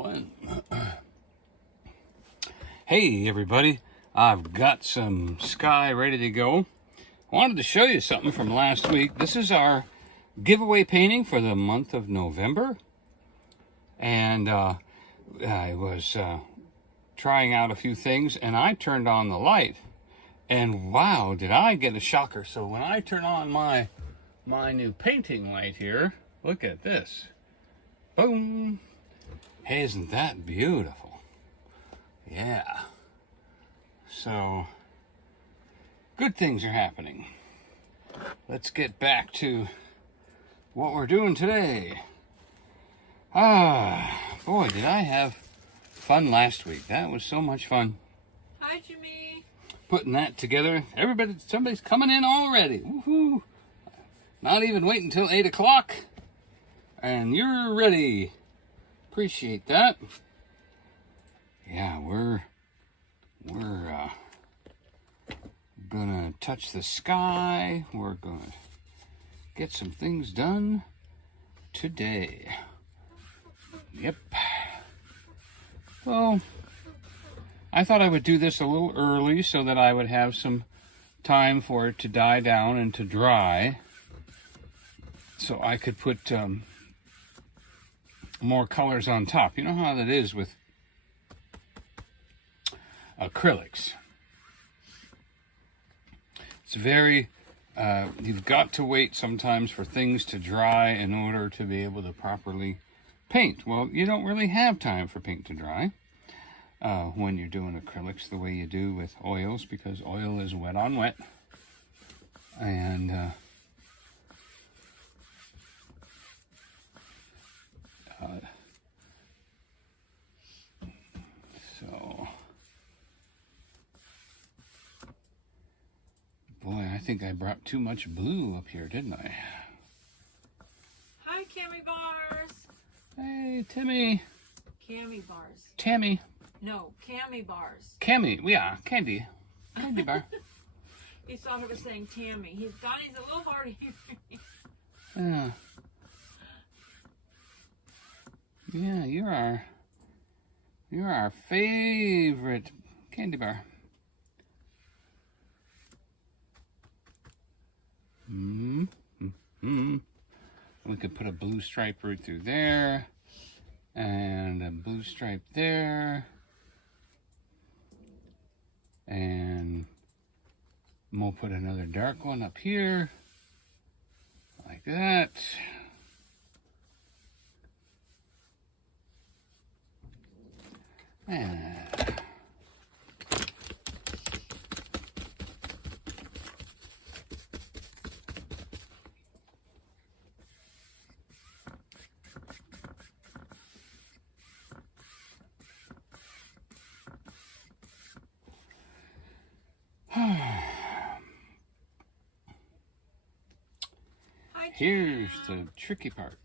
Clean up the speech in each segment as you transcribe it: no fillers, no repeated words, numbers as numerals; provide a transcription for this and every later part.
One. Hey everybody, I've got some sky ready to go. I wanted to show you something from last week. This is our giveaway painting for the month of November. And I was trying out a few things and I turned on the light. And wow, did I get a shocker. So when I turn on my new painting light here, look at this. Boom. Hey, isn't that beautiful? Yeah. So, good things are happening. Let's get back to what we're doing today. Boy, did I have fun last week. That was so much fun. Hi, Jimmy. Putting that together. Somebody's coming in already. Woohoo! Not even waiting until 8 o'clock. And you're ready. Appreciate that. Yeah, we're gonna touch the sky. We're gonna get some things done today. Yep. Well, I thought I would do this a little early so that I would have some time for it to die down and to dry, so I could put more colors on top. You know how that is with acrylics. It's very, you've got to wait sometimes for things to dry in order to be able to properly paint. Well, you don't really have time for paint to dry when you're doing acrylics the way you do with oils, because oil is wet on wet. And so, boy, I think I brought too much blue up here, didn't I? Hi, Cammy Bars. Hey, Timmy. Cammy Bars. Tammy. No, Cammy Bars. Cammy, yeah, Candy bar. He thought it was saying Tammy. Donnie's a little hard of hearing. Yeah. Yeah, you're our favorite candy bar. We could put a blue stripe right through there, and a blue stripe there, and we'll put another dark one up here, like that. Here's the tricky part.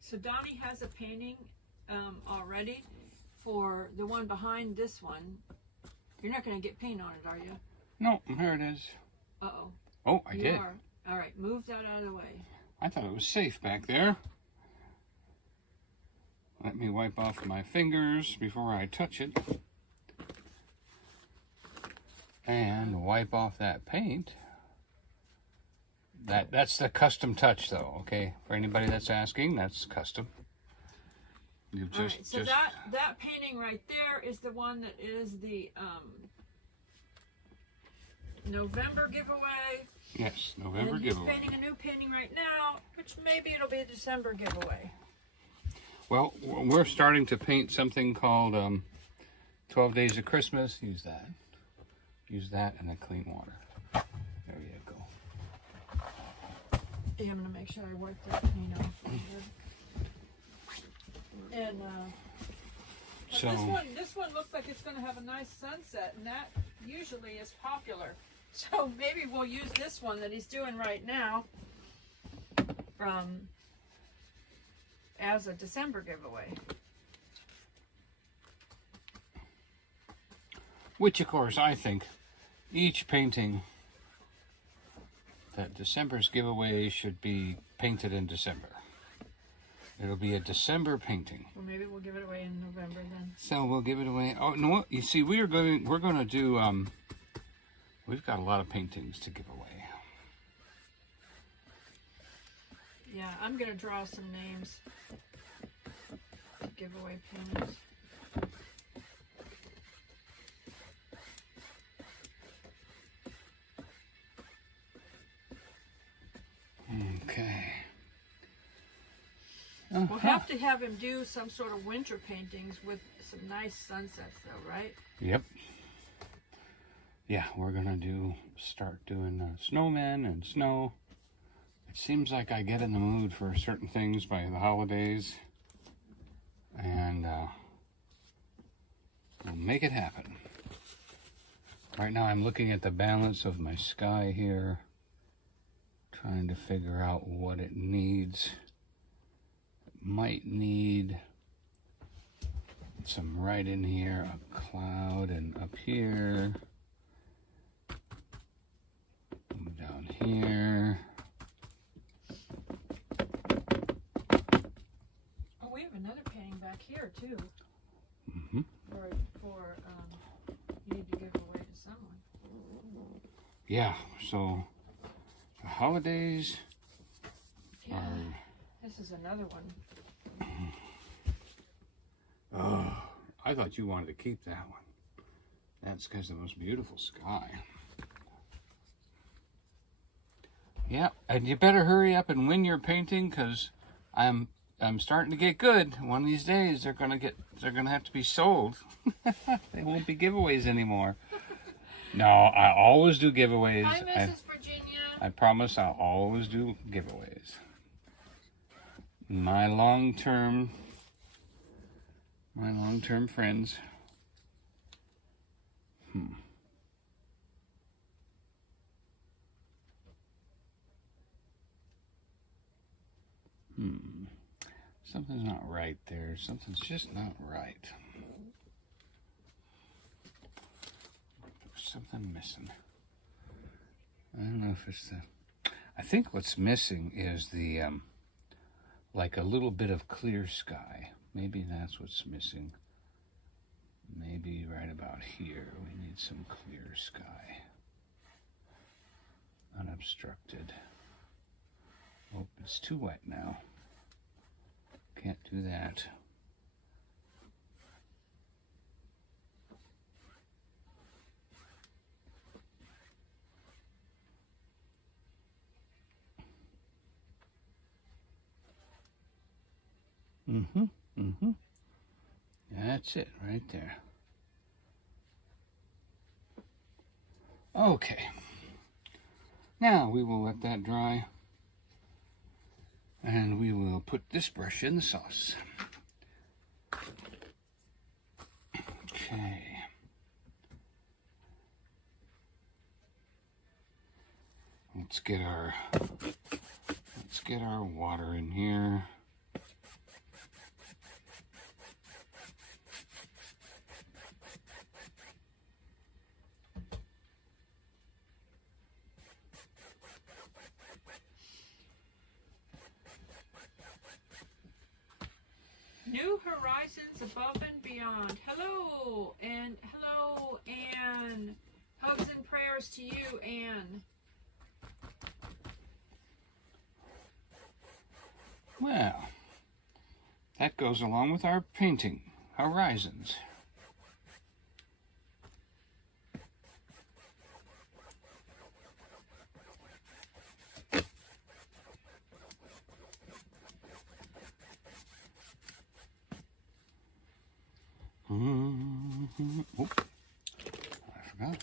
So Donnie has a painting already for the one behind this one. You're not going to get paint on it, are you? No, here it is. Uh-oh. Oh, I did. Are. All right, move that out of the way. I thought it was safe back there. Let me wipe off my fingers before I touch it. And wipe off that paint. That's the custom touch, though, okay? For anybody that's asking, that's custom. You just, so that painting right there is the one that is the November giveaway. Yes, November and giveaway. He's painting a new painting right now, which maybe it'll be a December giveaway. Well, we're starting to paint something called 12 Days of Christmas. Use that. Use that and the clean water. There you go. Yeah, I'm going to make sure I wipe that paint off. And So, this one looks like it's going to have a nice sunset, and that usually is popular. So maybe we'll use this one that he's doing right now as a December giveaway. which of course I think each painting that December's giveaway should be painted in December. It'll be a December painting. Well, maybe we'll give it away in November then. So we'll give it away. Oh no! You see, we're going to do. We've got a lot of paintings to give away. Yeah, I'm gonna draw some names. Giveaway paintings. Okay. We'll have to have him do some sort of winter paintings with some nice sunsets, though, right? Yep. Yeah, we're gonna start doing snowmen and snow. It seems like I get in the mood for certain things by the holidays, and we'll make it happen. Right now I'm looking at the balance of my sky here, trying to figure out what it needs. It might need some right in here, a cloud, and up here, down here. Oh, we have another painting back here too. Mm-hmm. For you need to give away to someone. Yeah, so the holidays Yeah, are... this is another one. Oh, I thought you wanted to keep that one. That's because the most beautiful sky. Yeah, and you better hurry up and win your painting, because I'm starting to get good. One of these days they're gonna have to be sold. They won't be giveaways anymore. No, I always do giveaways. Hi, Mrs. Virginia. I promise I'll always do giveaways. My long-term friends. Something's not right there. Something's just not right. There's something missing. I don't know if it's the... I think what's missing is the, like a little bit of clear sky. Maybe that's what's missing. Maybe right about here we need some clear sky. Unobstructed. Oh, it's too wet now. Can't do that. That's it right there. Okay. Now we will let that dry. And we will put this brush in the sauce. Okay. Let's get our water in here. New horizons above and beyond. Hello, Anne. Hugs and prayers to you, Anne. Well, that goes along with our painting, horizons. Oh, I forgot.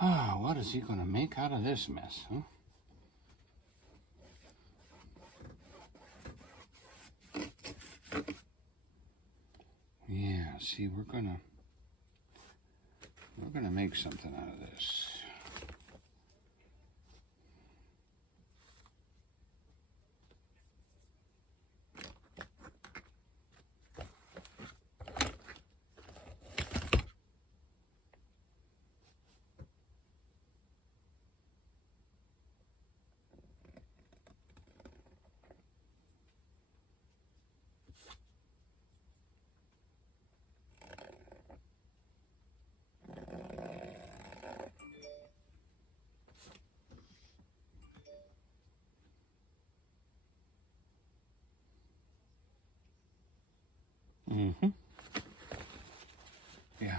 Ah, what is he going to make out of this mess, huh? Yeah, see, we're gonna make something out of this. Mm-hmm. Yeah.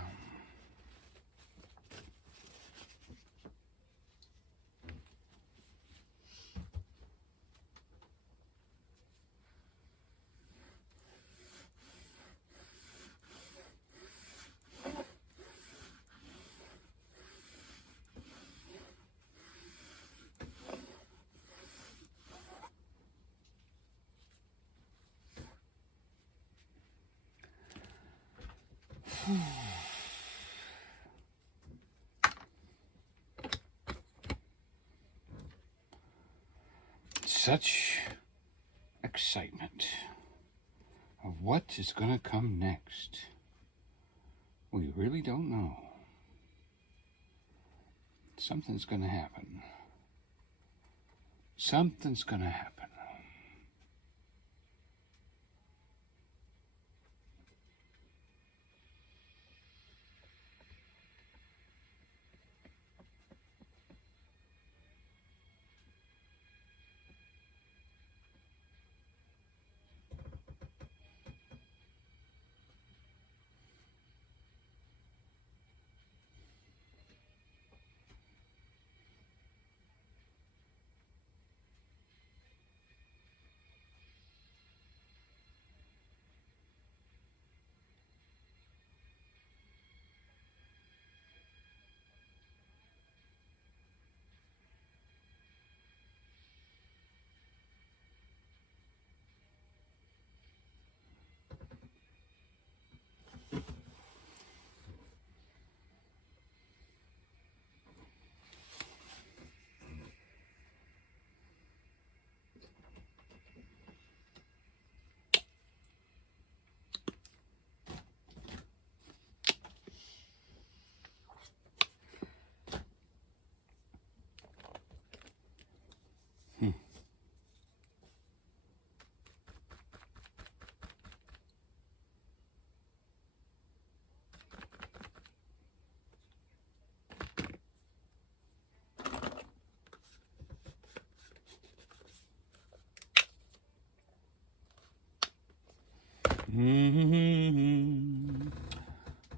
Such excitement of what is going to come next. We really don't know. Something's going to happen. Something's going to happen.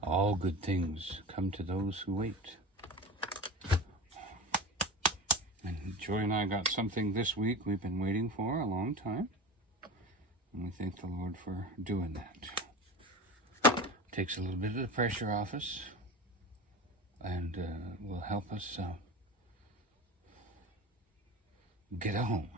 All good things come to those who wait. And Joy and I got something this week we've been waiting for a long time. And we thank the Lord for doing that. Takes a little bit of the pressure off us and will help us get a home.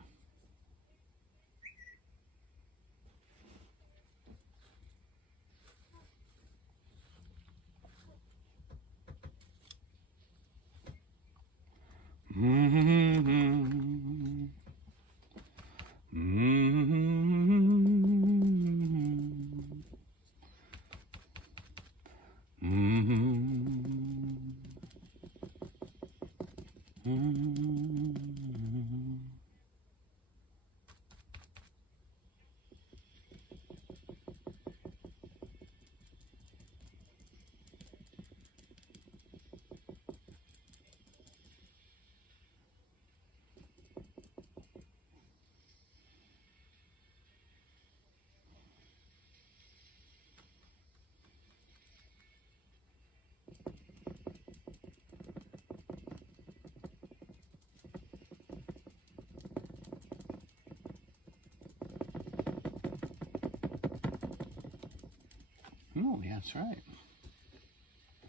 Oh, yeah, that's right.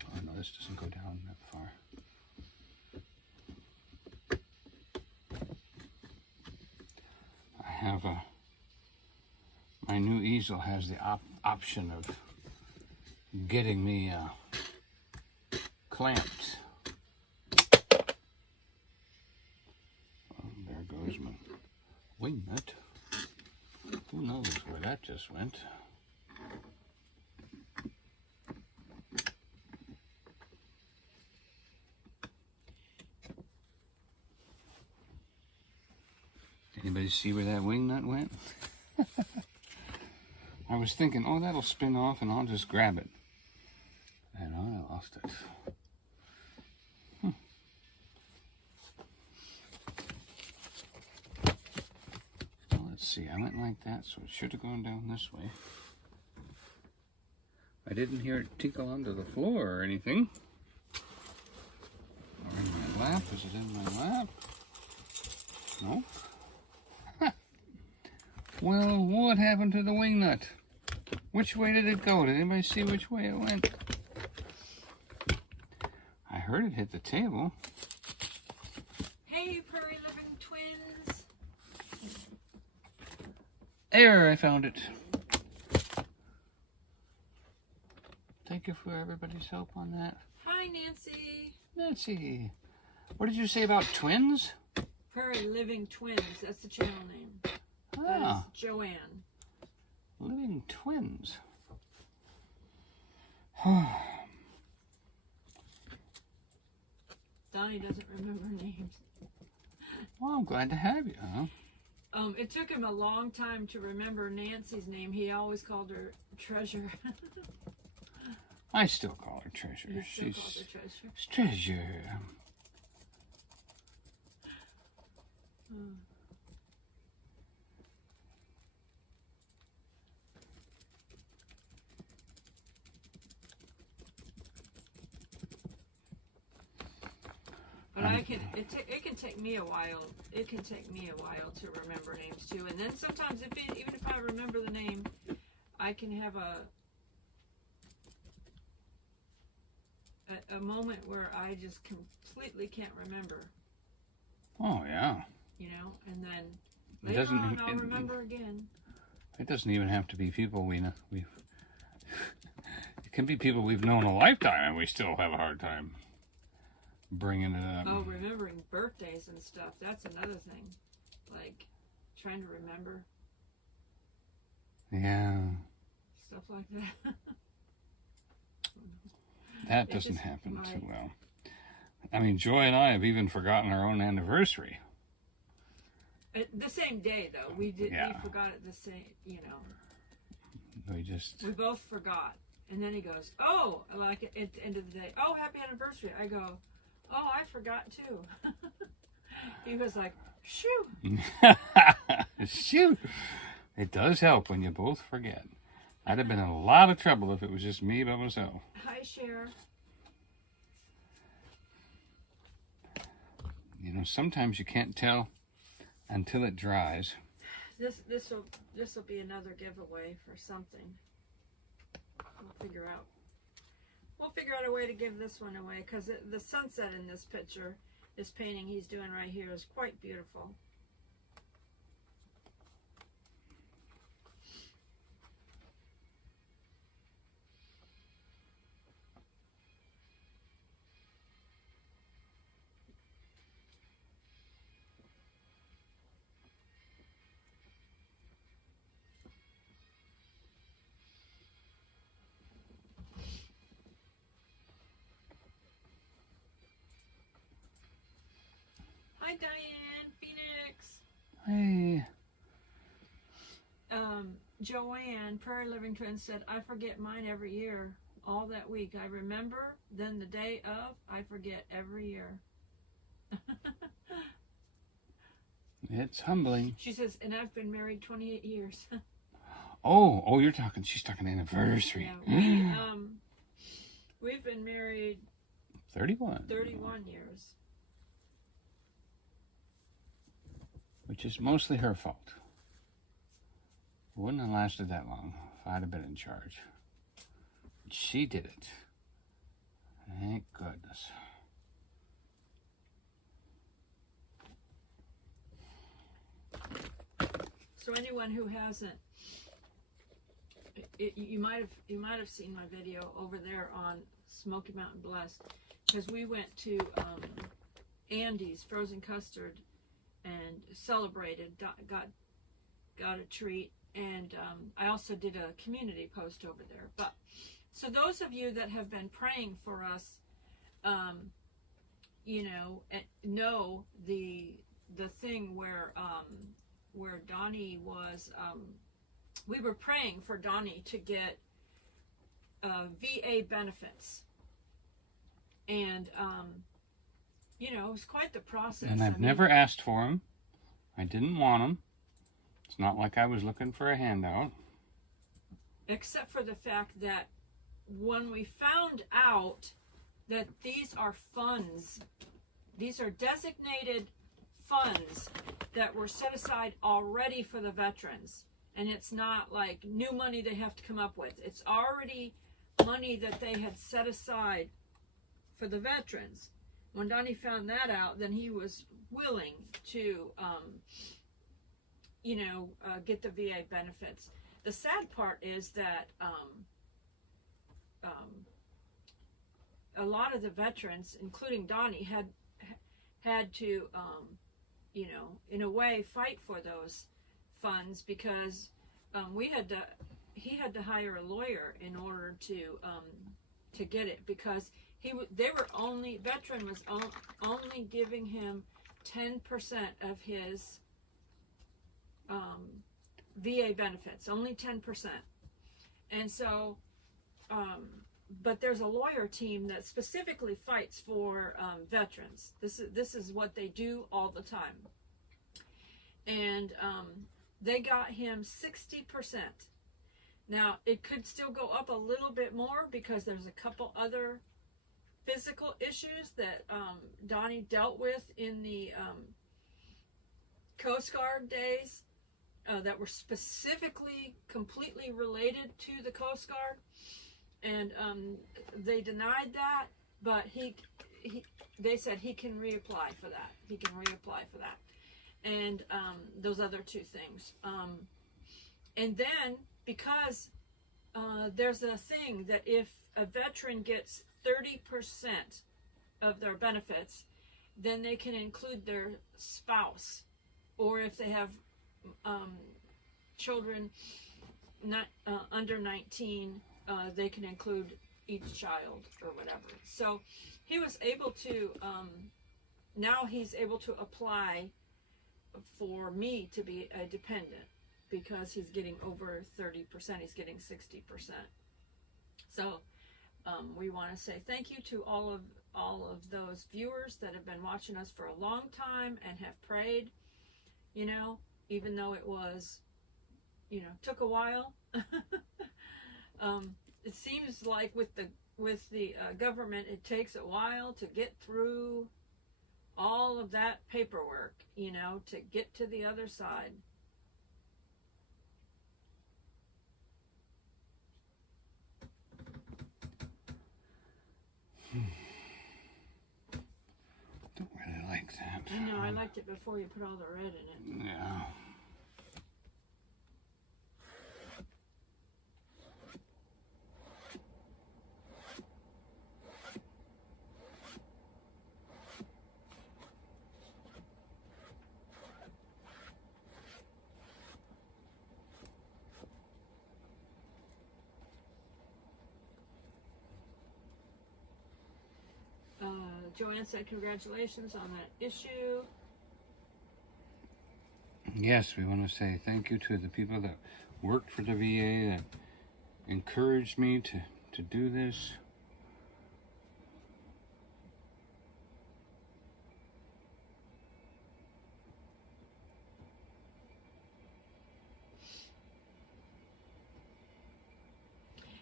Oh, no, this doesn't go down that far. My new easel has the option of getting me clamped. Oh, there goes my wing nut. Who knows where that just went? Anybody see where that wing nut went? I was thinking, oh, that'll spin off and I'll just grab it. And I lost it. Well, let's see, I went like that, so it should have gone down this way. I didn't hear it tinkle onto the floor or anything. Or in my lap. Is it in my lap? No. Well, what happened to the wing nut? Which way did it go? Did anybody see which way it went? I heard it hit the table. Hey, Prairie Living Twins. There, I found it. Thank you for everybody's help on that. Hi, Nancy. Nancy, what did you say about twins? Prairie Living Twins. That's the channel name. That is Joanne. Living Twins. Donnie doesn't remember names. Well, I'm glad to have you, huh? It took him a long time to remember Nancy's name. He always called her Treasure. I still call her Treasure. You still She's called her Treasure. Treasure. But I can. It can take me a while. It can take me a while to remember names too. And then sometimes, even if I remember the name, I can have a moment where I just completely can't remember. Oh yeah. You know, and then It later doesn't. on I'll remember again. It doesn't even have to be people we know. It can be people we've known a lifetime, and we still have a hard time bringing it up. Oh, remembering birthdays and stuff. That's another thing. Like trying to remember. Yeah. Stuff like that. That doesn't happen too well. I mean, Joy and I have even forgotten our own anniversary. The same day, though. We did. Yeah. We forgot it the same. You know. We both forgot, and then he goes, "Oh, like at the end of the day, oh, happy anniversary." I go, "Oh, I forgot too." He was like, "Shoo." Shoo. It does help when you both forget. I'd have been in a lot of trouble if it was just me by myself. Hi, Cher. You know, sometimes you can't tell until it dries. This will be another giveaway for something. We'll figure out a way to give this one away, because the sunset in this picture, this painting he's doing right here, is quite beautiful. Hi, Diane Phoenix. Hey. Joanne, Prairie Living Twins, said, I forget mine every year, all that week. I remember, then the day of, I forget every year. It's humbling. She says, and I've been married 28 years. Oh, she's talking anniversary. Yeah, we've been married 31. 31 years. Which is mostly her fault. It wouldn't have lasted that long if I'd have been in charge. But she did it. Thank goodness. So anyone who hasn't you might have seen my video over there on Smoky Mountain Blessed, because we went to Andy's Frozen Custard and celebrated, got a treat, and I also did a community post over there. But so those of you that have been praying for us, you know the thing where Donnie was, we were praying for Donnie to get VA benefits, and you know, it was quite the process. And I've never asked for them. I didn't want them. It's not like I was looking for a handout. Except for the fact that when we found out that these are funds, these are designated funds that were set aside already for the veterans, and it's not like new money they have to come up with. It's already money that they had set aside for the veterans. When Donnie found that out, then he was willing to, get the VA benefits. The sad part is that a lot of the veterans, including Donnie, had to, in a way, fight for those funds, because he had to hire a lawyer in order to get it, because veteran was only giving him 10% of his VA benefits, only 10%. And so, but there's a lawyer team that specifically fights for veterans. This is what they do all the time. And they got him 60%. Now, it could still go up a little bit more, because there's a couple other physical issues that Donnie dealt with in the Coast Guard days that were specifically completely related to the Coast Guard, and they denied that, but they said he can reapply for that. He can reapply for that, and those other two things. And then, because there's a thing that if a veteran gets 30% of their benefits, then they can include their spouse, or if they have children not under 19, they can include each child or whatever. So he was able to, now he's able to apply for me to be a dependent, because he's getting over 30%, he's getting 60%. So we want to say thank you to all of those viewers that have been watching us for a long time and have prayed, even though it was, took a while. It seems like with the government, it takes a while to get through all of that paperwork, to get to the other side. Don't really like that. I liked it before you put all the red in it. Yeah. Joanne said congratulations on that issue. Yes, we want to say thank you to the people that worked for the VA, that encouraged me to do this.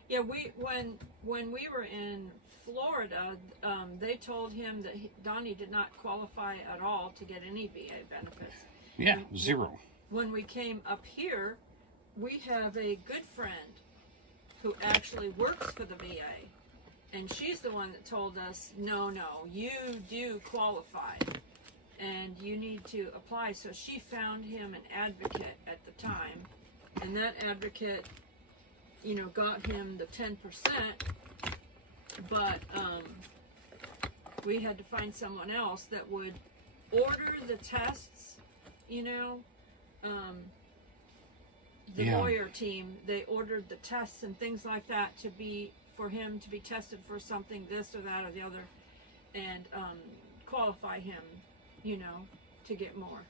Yeah, when we were in Florida, they told him that Donnie did not qualify at all to get any VA benefits. Yeah, zero. When we came up here, we have a good friend who actually works for the VA, and she's the one that told us, no, you do qualify, and you need to apply. So she found him an advocate at the time, and that advocate you know, got him the 10%, but we had to find someone else that would order the tests, you know. The lawyer team, they ordered the tests and things like that to be, for him to be tested for something, this or that or the other, and qualify him, you know, to get more.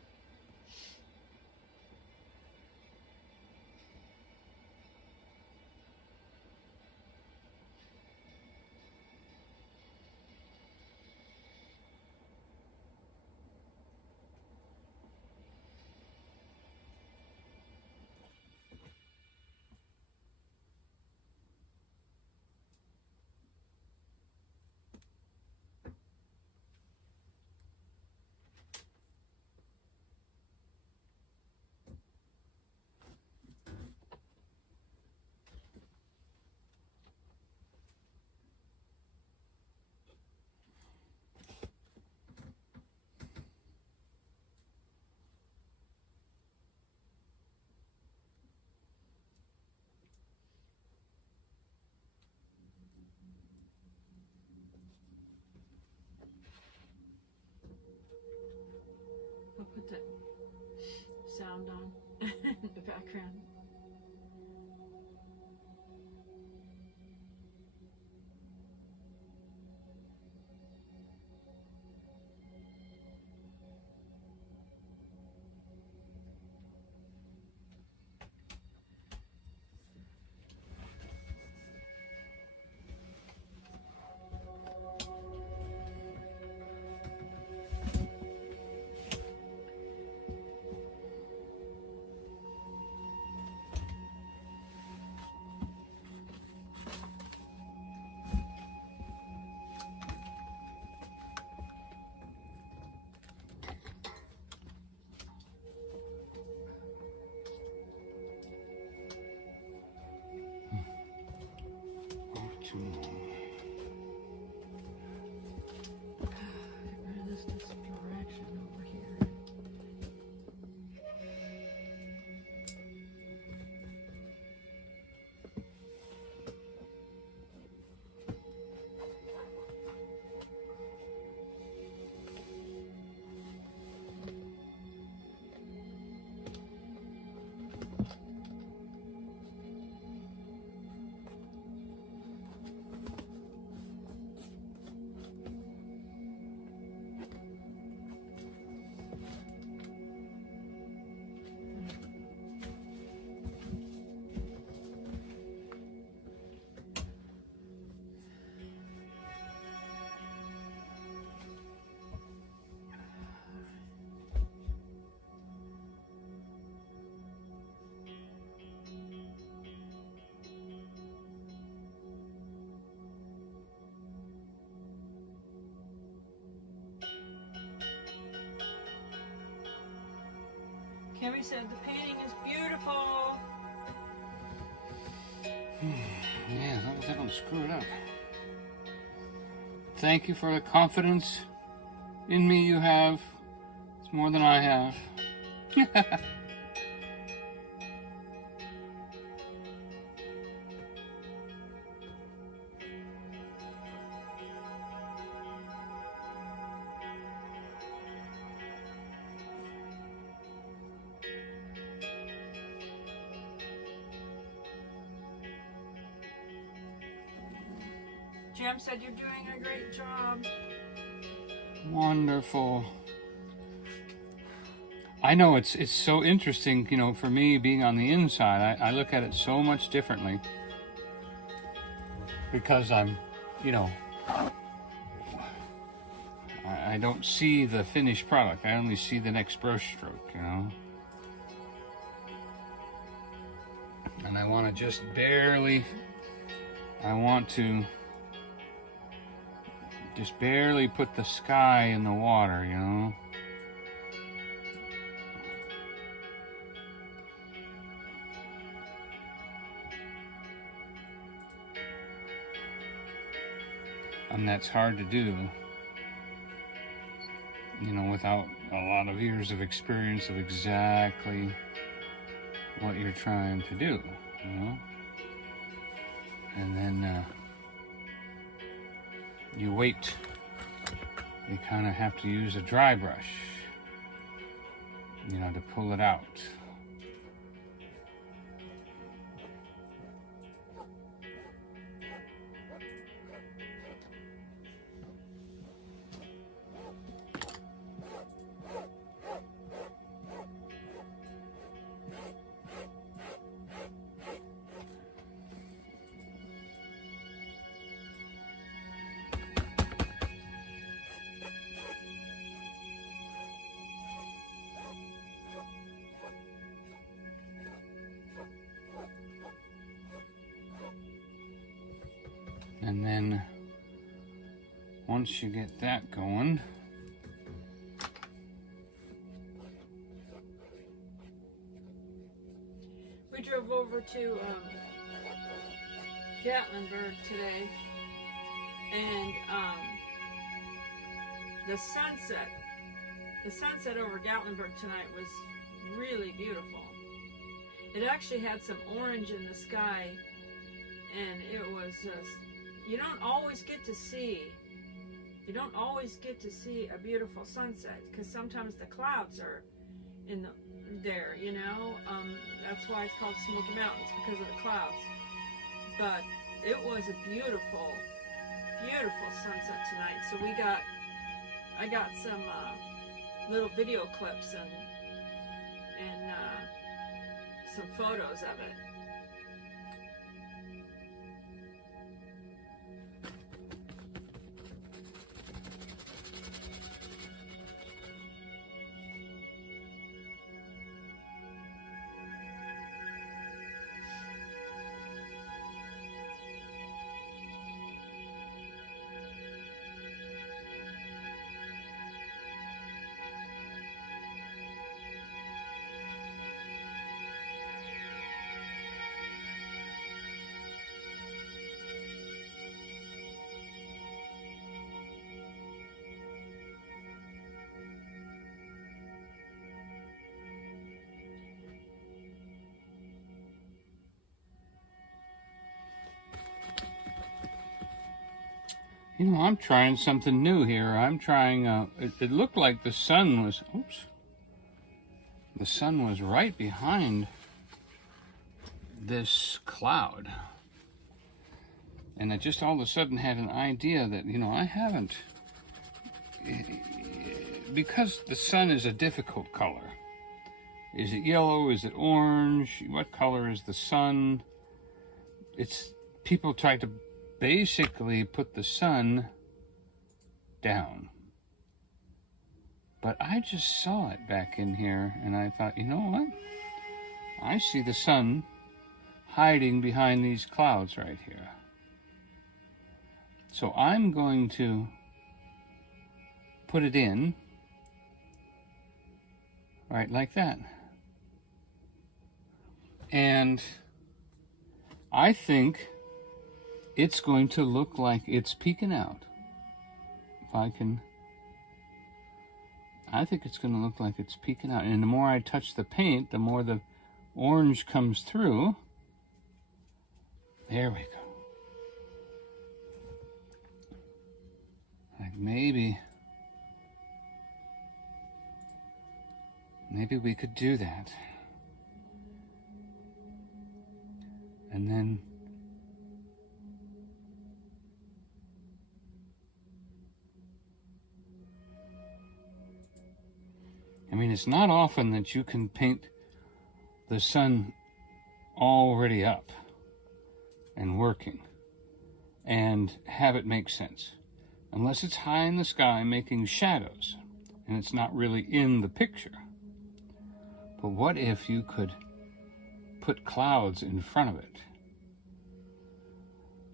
I'll put that sound on in the background. Too long. Get rid of this distraction over here. Kimmy said the painting is beautiful. Yeah, as long as I don't screw it up. Thank you for the confidence in me you have. It's more than I have. Jim said you're doing a great job. Wonderful. I know it's so interesting, you know, for me being on the inside, I look at it so much differently because I'm, you know, I don't see the finished product. I only see the next brush stroke, you know. And I want to just barely, I want to just barely put the sky in the water, you know. And that's hard to do, you know, without a lot of years of experience of exactly what you're trying to do, you know. And then you wait. You kind of have to use a dry brush, you know, to pull it out. And then once you get that going, we drove over to Gatlinburg today, and the sunset over Gatlinburg tonight was really beautiful. It actually had some orange in the sky, and it was just, you don't always get to see a beautiful sunset, because sometimes the clouds are in there, you know. That's why it's called Smoky Mountains, because of the clouds. But it was a beautiful, beautiful sunset tonight. So I got some little video clips and some photos of it. you know, I'm trying something new here. I'm trying, it looked like the sun was, the sun was right behind this cloud. And I just all of a sudden had an idea that, you know, I haven't, because the sun is a difficult color. Is it yellow? Is it orange? What color is the sun? People try to basically put the sun down. But I just saw it back in here, and I thought, you know what? I see the sun hiding behind these clouds right here. So I'm going to put it in right like that. And I think it's going to look like it's peeking out. If I can, I think it's going to look like it's peeking out. And the more I touch the paint, the more the orange comes through. There we go. Like maybe we could do that. And then I mean, it's not often that you can paint the sun already up and working and have it make sense. Unless it's high in the sky making shadows and it's not really in the picture. But what if you could put clouds in front of it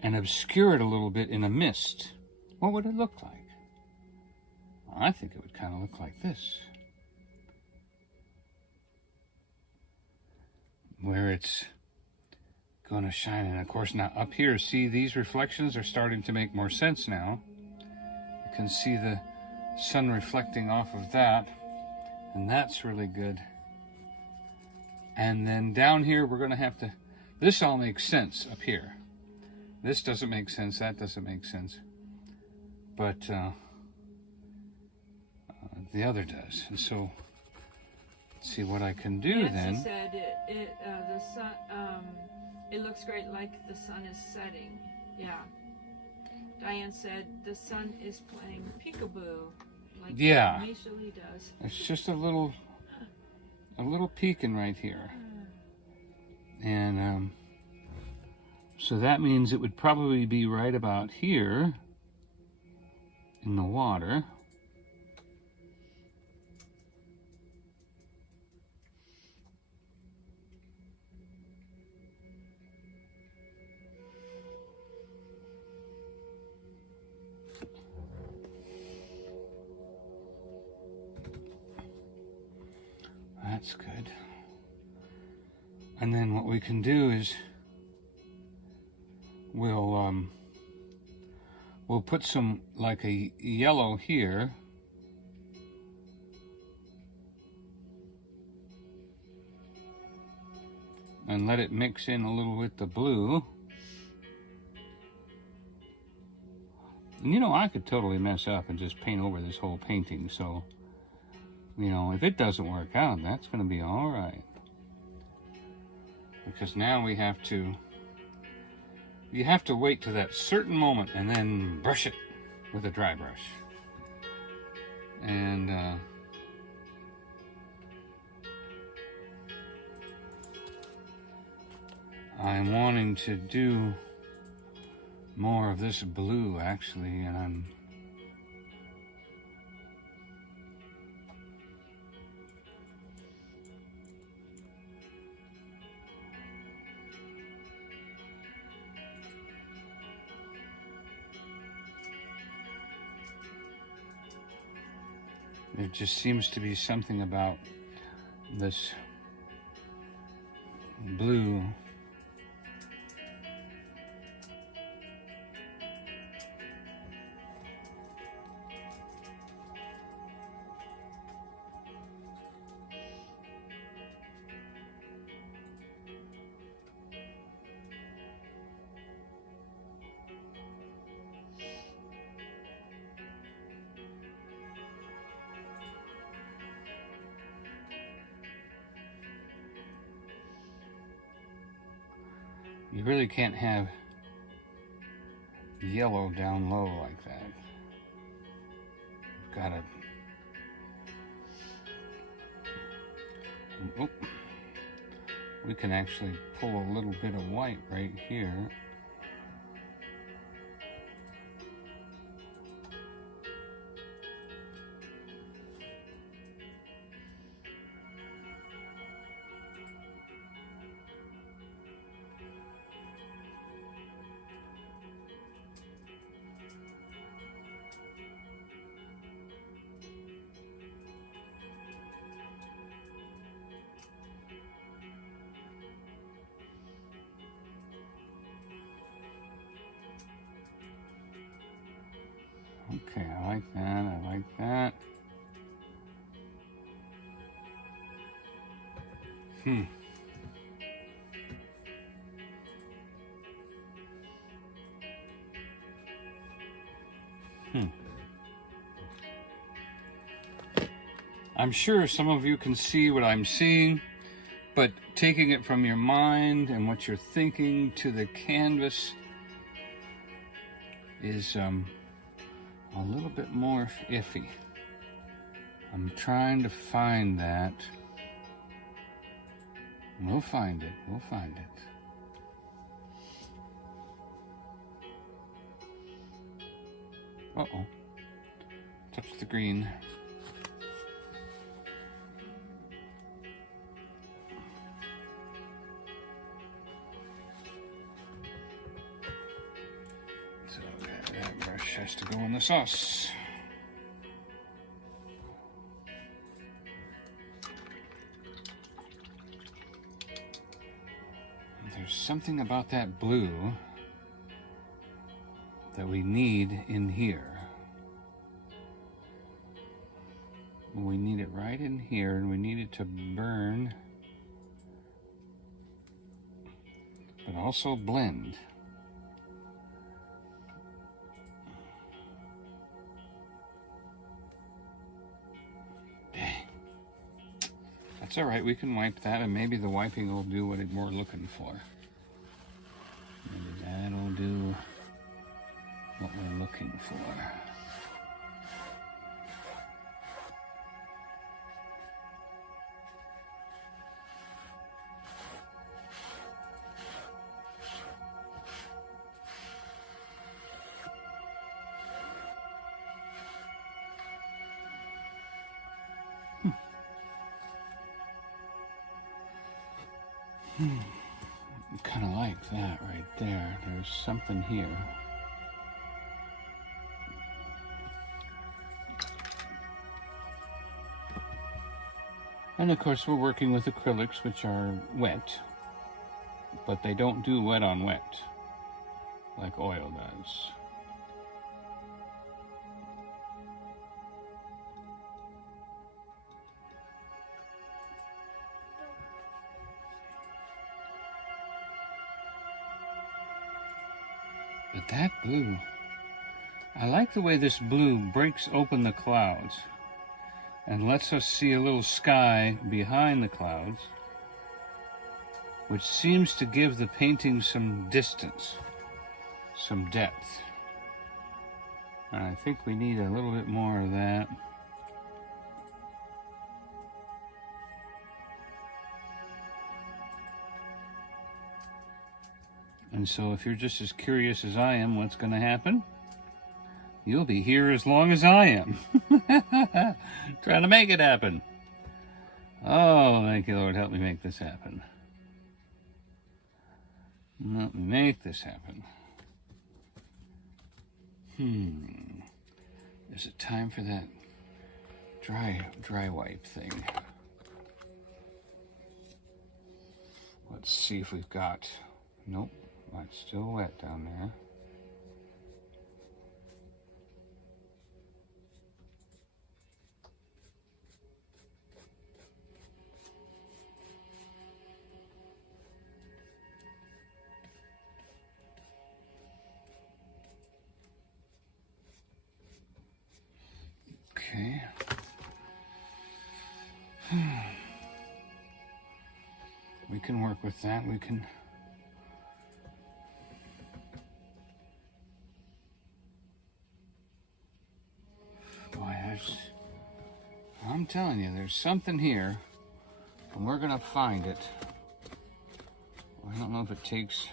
and obscure it a little bit in a mist? What would it look like? Well, I think it would kind of look like this. Where it's going to shine. And of course, now up here, see, these reflections are starting to make more sense now. You can see the sun reflecting off of that, and that's really good. And then down here, we're going to have to, this all makes sense up here. this doesn't make sense, that doesn't make sense. But the other does. And so, let's see what I can do then. Nancy said the sun, it looks great like the sun is setting. Yeah. Diane said the sun is playing peekaboo. Like Yeah. Misha Lee does. It's just a little peeking right here. And so that means it would probably be right about here in the water. That's good. And then what we can do is we'll put some, like a yellow here. And let it mix in a little with the blue. And you know, I could totally mess up and just paint over this whole painting, so you know, if it doesn't work out, that's going to be all right. Because now we have to, you have to wait to that certain moment and then brush it with a dry brush. And I'm wanting to do more of this blue actually, and there just seems to be something about this blue . You really can't have yellow down low like that. You've gotta... Oh, we can actually pull a little bit of white right here. Okay, I like that, I like that. I'm sure some of you can see what I'm seeing, but taking it from your mind and what you're thinking to the canvas is a little bit more iffy. I'm trying to find that. We'll find it, we'll find it. Uh-oh. Touch the green. So that brush has to go in the sauce. There's something about that blue that we need in here. We need it right in here, and we need it to burn, but also blend. That's all right. We can wipe that, and maybe the wiping will do what we're looking for. Maybe that'll do what we're looking for. Kind of like that right there. There's something here. And of course we're working with acrylics, which are wet, but they don't do wet on wet like oil does. But that blue, I like the way this blue breaks open the clouds and lets us see a little sky behind the clouds, which seems to give the painting some distance, some depth. And I think we need a little bit more of that. And so if you're just as curious as I am what's going to happen, you'll be here as long as I am. Trying to make it happen. Oh, thank you, Lord. Help me make this happen. Help me make this happen. Is it time for that dry wipe thing? Let's see if we've got... Nope. It's still wet down there. Okay. We can work with that. We can... Boy, I'm telling you, there's something here, and we're gonna find it. I don't know if it takes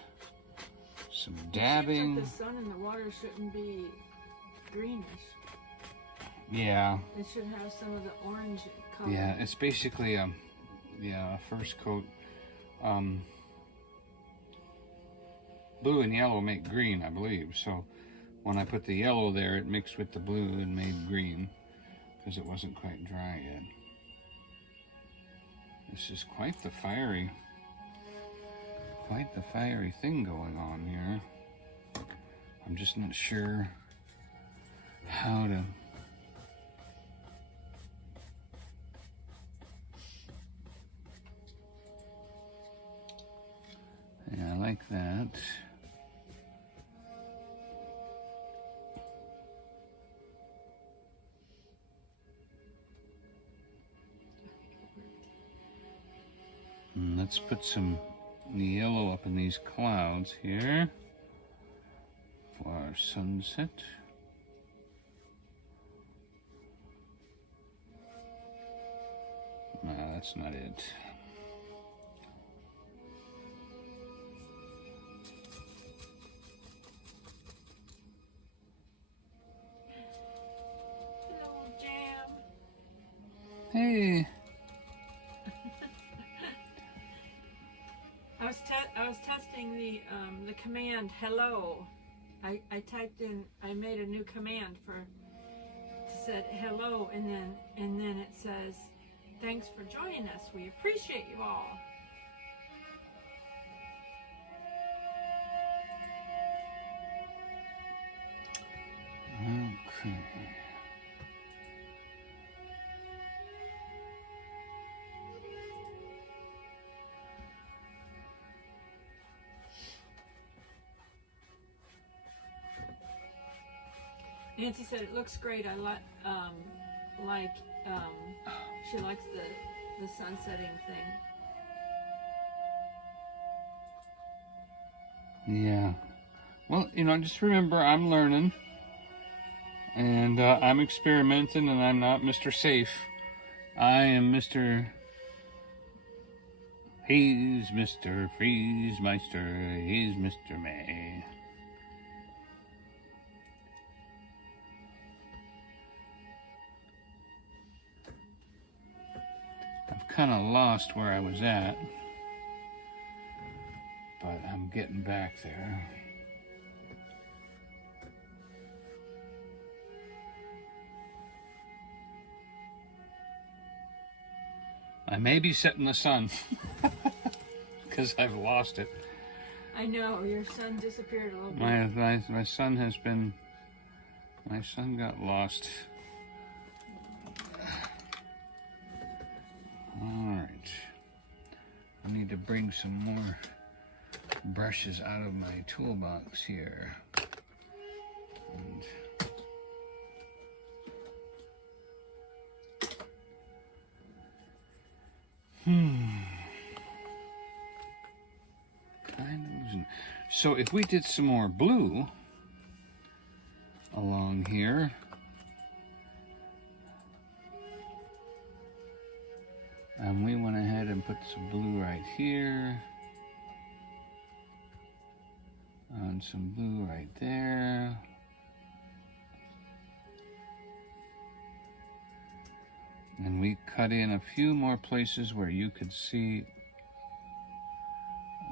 some dabbing. It seems like the sun and the water shouldn't be greenish. Yeah. It should have some of the orange color. Yeah, it's basically a first coat. Blue and yellow make green, I believe. So when I put the yellow there, it mixed with the blue and made green because it wasn't quite dry yet. This is quite the fiery thing going on here. I'm just not sure how to... Yeah, I like that. And let's put some yellow up in these clouds here for our sunset. No, that's not it. Hey. I was testing the command hello. I typed in, I made a new command it said hello, and then it says, thanks for joining us. We appreciate you all. Okay. Nancy said it looks great. I she likes the sun setting thing. Yeah. Well, you know, just remember I'm learning. And I'm experimenting, and I'm not Mr. Safe. I am Mr. He's Mr. Freeze Meister. He's Mr. May. I've kind of lost where I was at, but I'm getting back there. I may be setting the sun because I've lost it. I know, your sun disappeared a little bit. My sun has been, my sun got lost. All right. I need to bring some more brushes out of my toolbox here. And kind of losing. So if we did some more blue along here, and we went ahead and put some blue right here, and some blue right there. And we cut in a few more places where you could see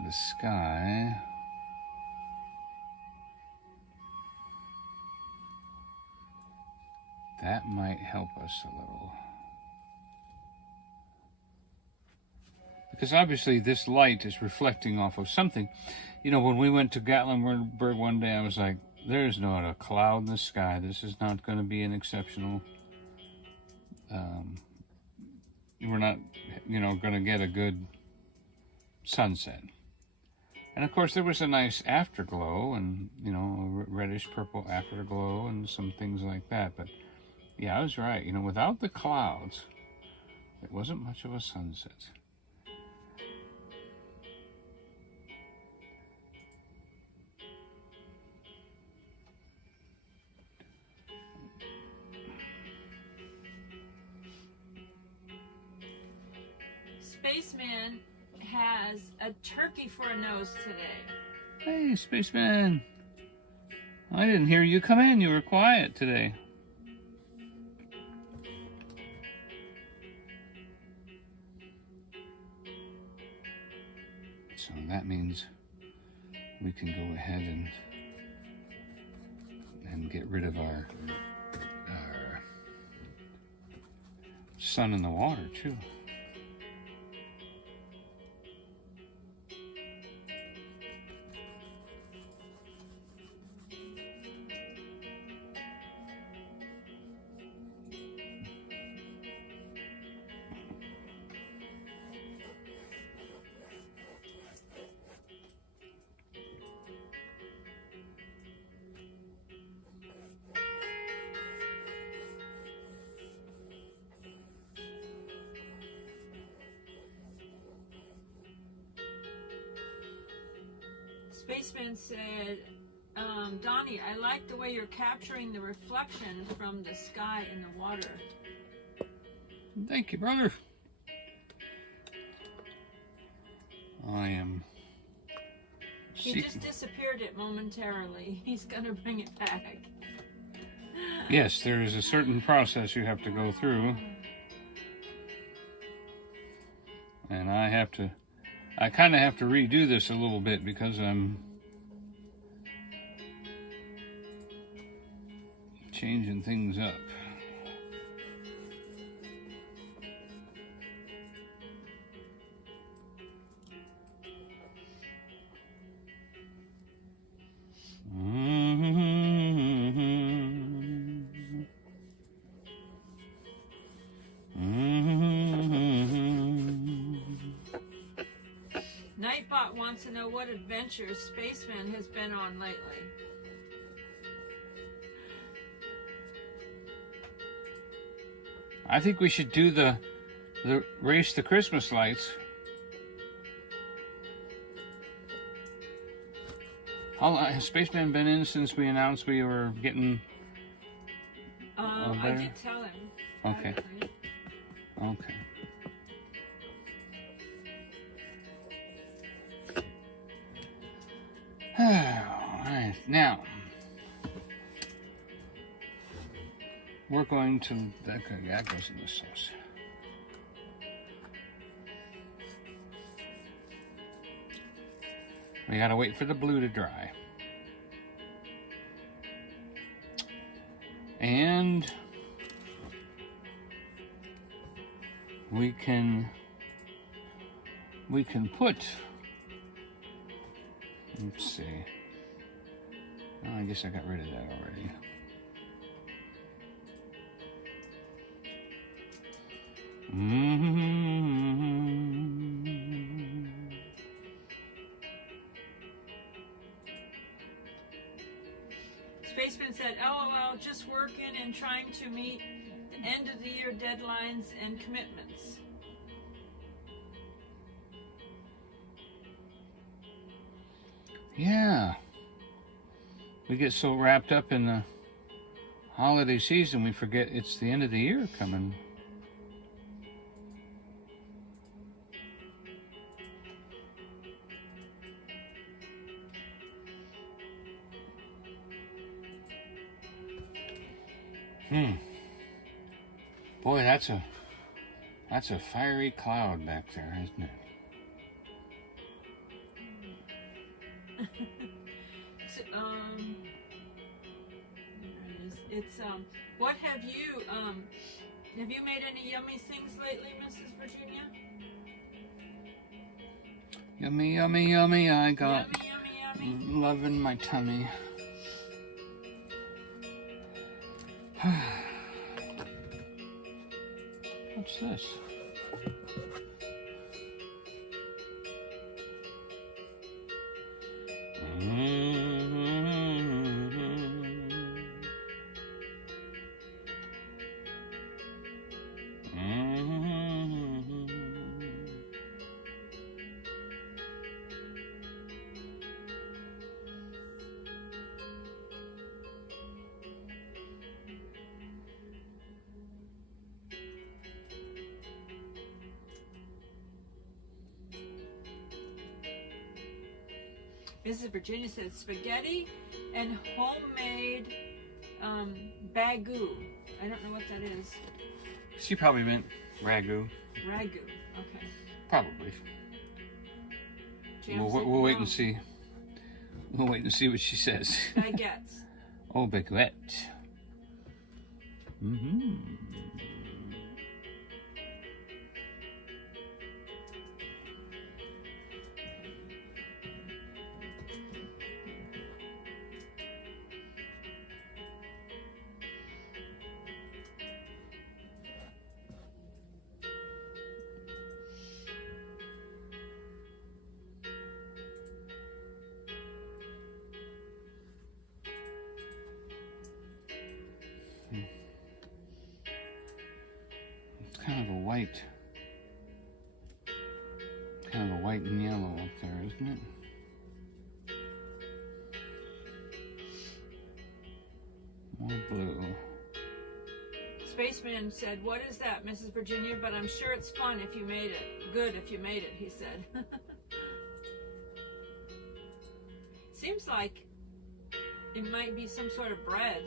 the sky. That might help us a little. Because obviously this light is reflecting off of something. You know, when we went to Gatlinburg one day, I was like, there's not a cloud in the sky. This is not going to be an exceptional... we're not, you know, going to get a good sunset. And of course there was a nice afterglow and, you know, a reddish purple afterglow and some things like that. But yeah, I was right. You know, without the clouds, it wasn't much of a sunset. Spaceman has a turkey for a nose today. Hey, Spaceman. I didn't hear you come in. You were quiet today. So that means we can go ahead and get rid of our sun in the water too. Spaceman said, Donnie, I like the way you're capturing the reflection from the sky in the water. Thank you, brother. I am... He just disappeared it momentarily. He's going to bring it back. Yes, there is a certain process you have to go through. And I kind of have to redo this a little bit because I'm changing things up. Nightbot wants to know what adventures Spaceman has been on lately. I think we should do the the race to Christmas lights. How long has Spaceman been in since we announced we were getting? I did tell him. Okay. Okay. All right, now we're going to that goes in the sauce. We gotta wait for the blue to dry, and we can put. Let's see. Oh, I guess I got rid of that already. Spaceman said, LOL, just working and trying to meet the end of the year deadlines and commitments. Yeah. We get so wrapped up in the holiday season, we forget it's the end of the year coming. Boy, that's a fiery cloud back there, isn't it? It's what have you made any yummy things lately, Mrs. Virginia? Yummy, yummy, yummy. I got Yummy. love in my tummy. What's this? Mrs. Virginia said spaghetti and homemade bagu. I don't know what that is. She probably meant ragu. Ragu, okay. Probably. We'll wait and see. We'll wait and see what she says. Baguettes. Oh, baguette. Kind of a white and yellow up there, isn't it? More blue. Spaceman said, what is that, Mrs. Virginia? But I'm sure it's fun if you made it. Good if you made it, he said. Seems like it might be some sort of bread.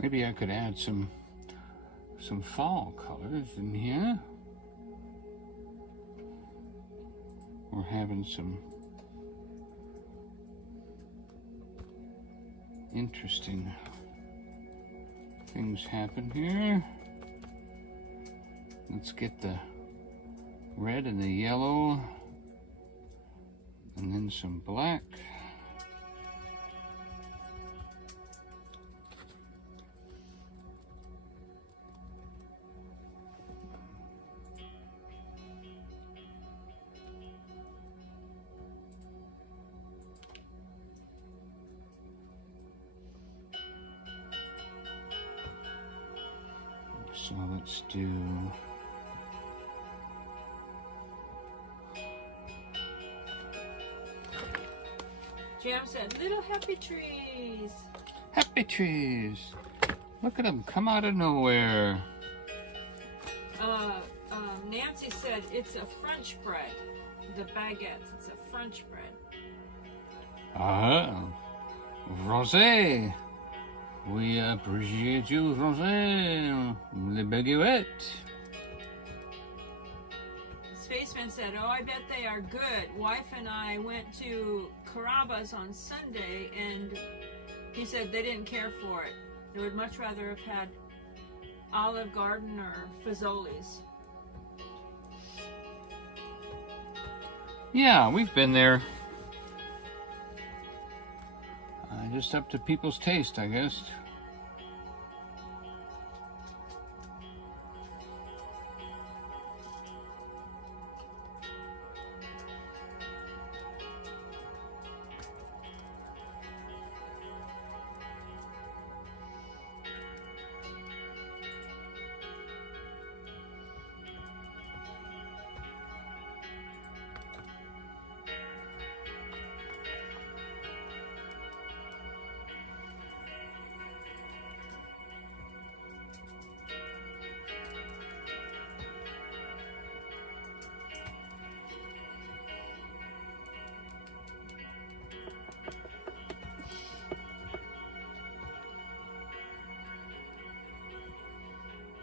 maybe I could add some fall colors in here. We're having some interesting things happen here. Let's get the red and the yellow, and then some black. So let's do Jam said, little happy trees. happy trees. Look at them come out of nowhere. Nancy said it's a French bread. The baguettes, it's a French bread. Ah, Rosé. We appreciate you, Rosé. Les baguettes. Spaceman said, oh, I bet they are good. Wife and I went to Carrabba's on Sunday, and he said they didn't care for it. They would much rather have had Olive Garden or Fazoli's. Yeah, we've been there. Just up to people's taste, I guess.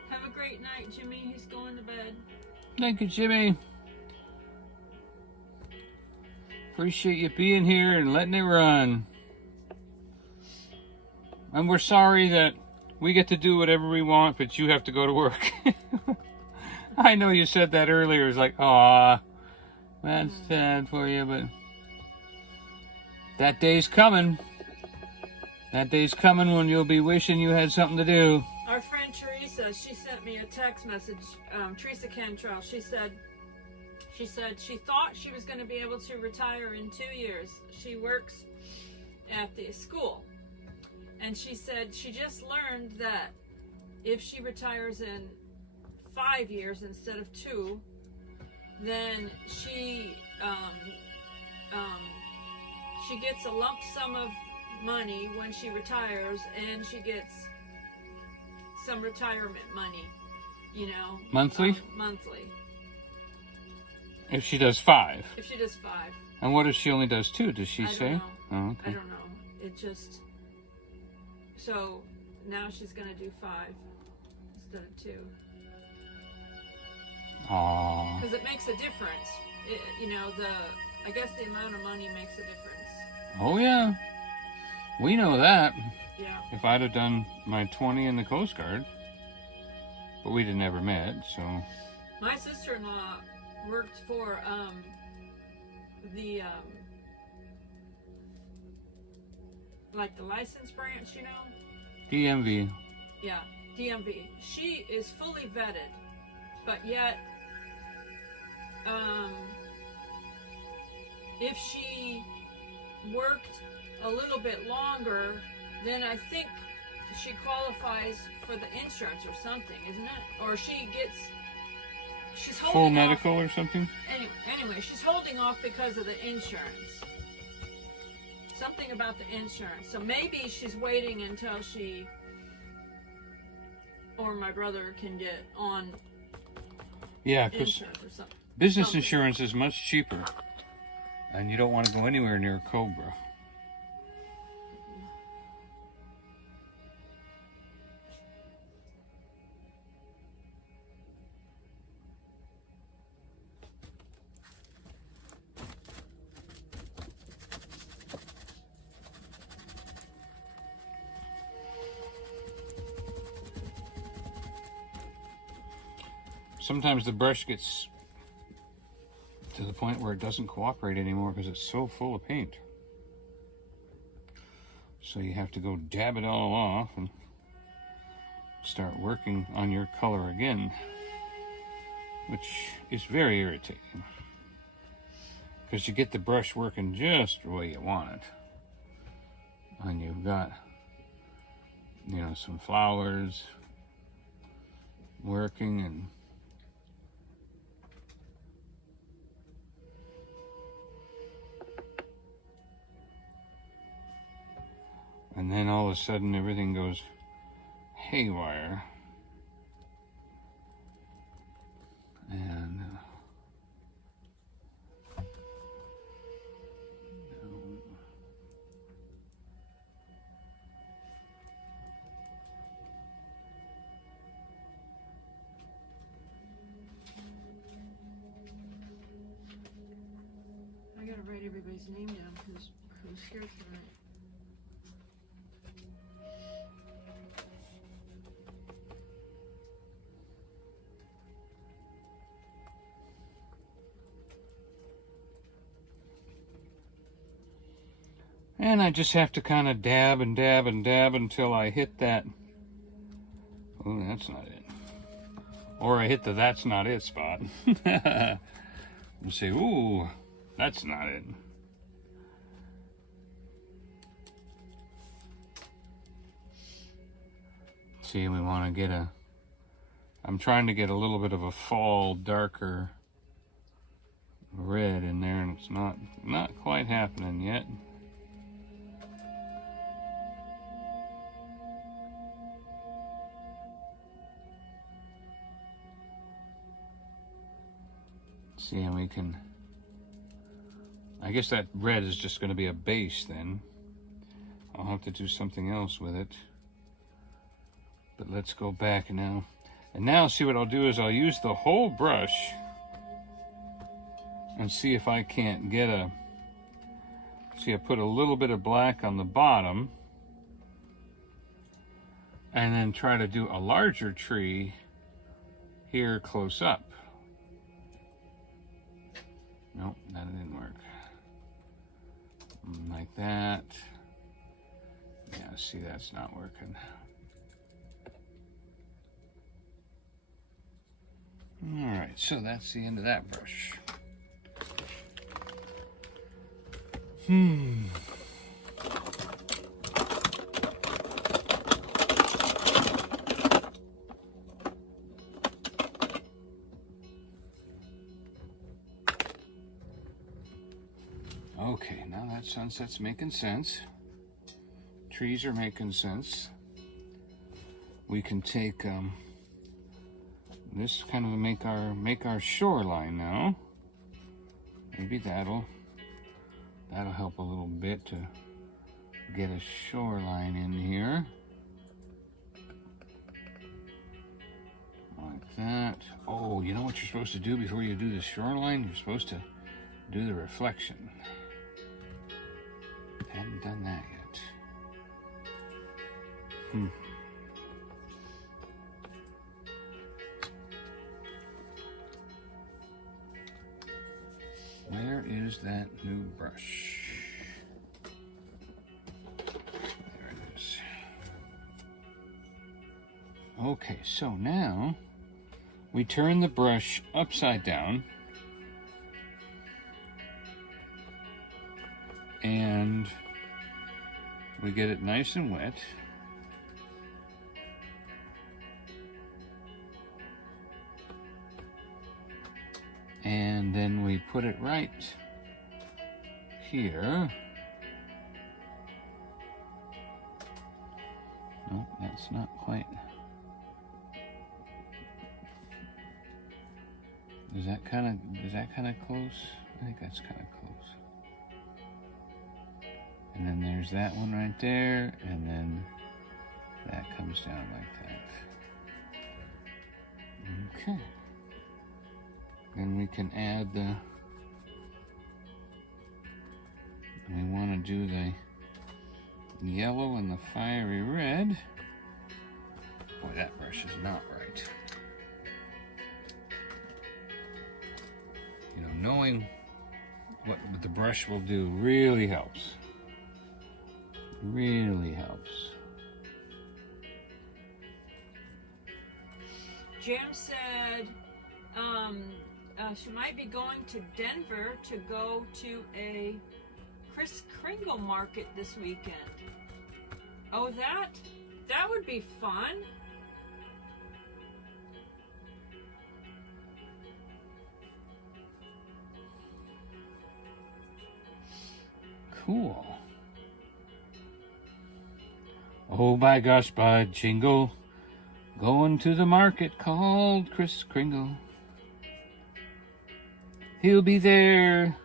Have a great night, Jimmy. He's going to bed. Thank you, Jimmy. Appreciate you being here and letting it run. And we're sorry that we get to do whatever we want, but you have to go to work. I know you said that earlier. It's like, aw, that's sad for you, but that day's coming. That day's coming when you'll be wishing you had something to do. Our friend Teresa, she sent me a text message. Teresa Cantrell, she said she thought she was going to be able to retire in 2 years. She works at the school. And she said she just learned that if she retires in 5 years instead of 2, then she gets a lump sum of money when she retires, and she gets some retirement money, you know. Monthly? Monthly. If she does 5. If she does 5. And what if she only does 2? Does she say? Know. Oh, okay. I don't know. It just... So, now she's going to do 5 instead of 2. Aww. Because it makes a difference. I guess the amount of money makes a difference. Oh, yeah. We know that. Yeah. If I'd have done my 20 in the Coast Guard. But we'd have never met, so... My sister-in-law worked for the license branch, you know? DMV. Yeah, DMV. She is fully vetted, but yet, if she worked a little bit longer, then I think she qualifies for the insurance or something, isn't it? Or she's holding Full off. medical or something? Anyway, she's holding off because of the insurance. Something about the insurance. So maybe she's waiting until she or my brother can get on Yeah, because insurance or something. business insurance is much cheaper. And you don't want to go anywhere near Cobra. sometimes the brush gets to the point where it doesn't cooperate anymore because it's so full of paint. So you have to go dab it all off and start working on your color again, which is very irritating because you get the brush working just the way you want it. And you've got, you know, some flowers working and then all of a sudden everything goes haywire. And I gotta write everybody's name down who's here tonight. and I just have to kind of dab and dab and dab until I hit that, oh, that's not it. Or I hit the that's not it spot. And say, ooh, that's not it. See, we want to get I'm trying to get a little bit of a fall, darker red in there, and it's not quite happening yet. See, and we can, I guess that red is just going to be a base then. I'll have to do something else with it. But let's go back now. And now see what I'll do is I'll use the whole brush and see if I can't get see, I put a little bit of black on the bottom and then try to do a larger tree here close up. Nope, that didn't work. Like that. Yeah, see, that's not working. All right, so that's the end of that brush. Okay, now that sunset's making sense. Trees are making sense. We can take this kind of make our shoreline now. Maybe that'll help a little bit to get a shoreline in here. Like that. Oh, you know what you're supposed to do before you do the shoreline? You're supposed to do the reflection. Hadn't done that yet. Where is that new brush? There it is. Okay, so now we turn the brush upside down and we get it nice and wet. And then we put it right here. No, that's not quite. Is that kind of close? I think that's kind of close. And then there's that one right there, and then that comes down like that. Okay. Then we can add we want to do the yellow and the fiery red. Boy, that brush is not right. knowing what the brush will do really helps. Really helps. Jim said she might be going to Denver to go to a Kris Kringle market this weekend. Oh, that would be fun. Cool. Oh my gosh, bud, jingle. Going to the market called Kris Kringle. He'll be there,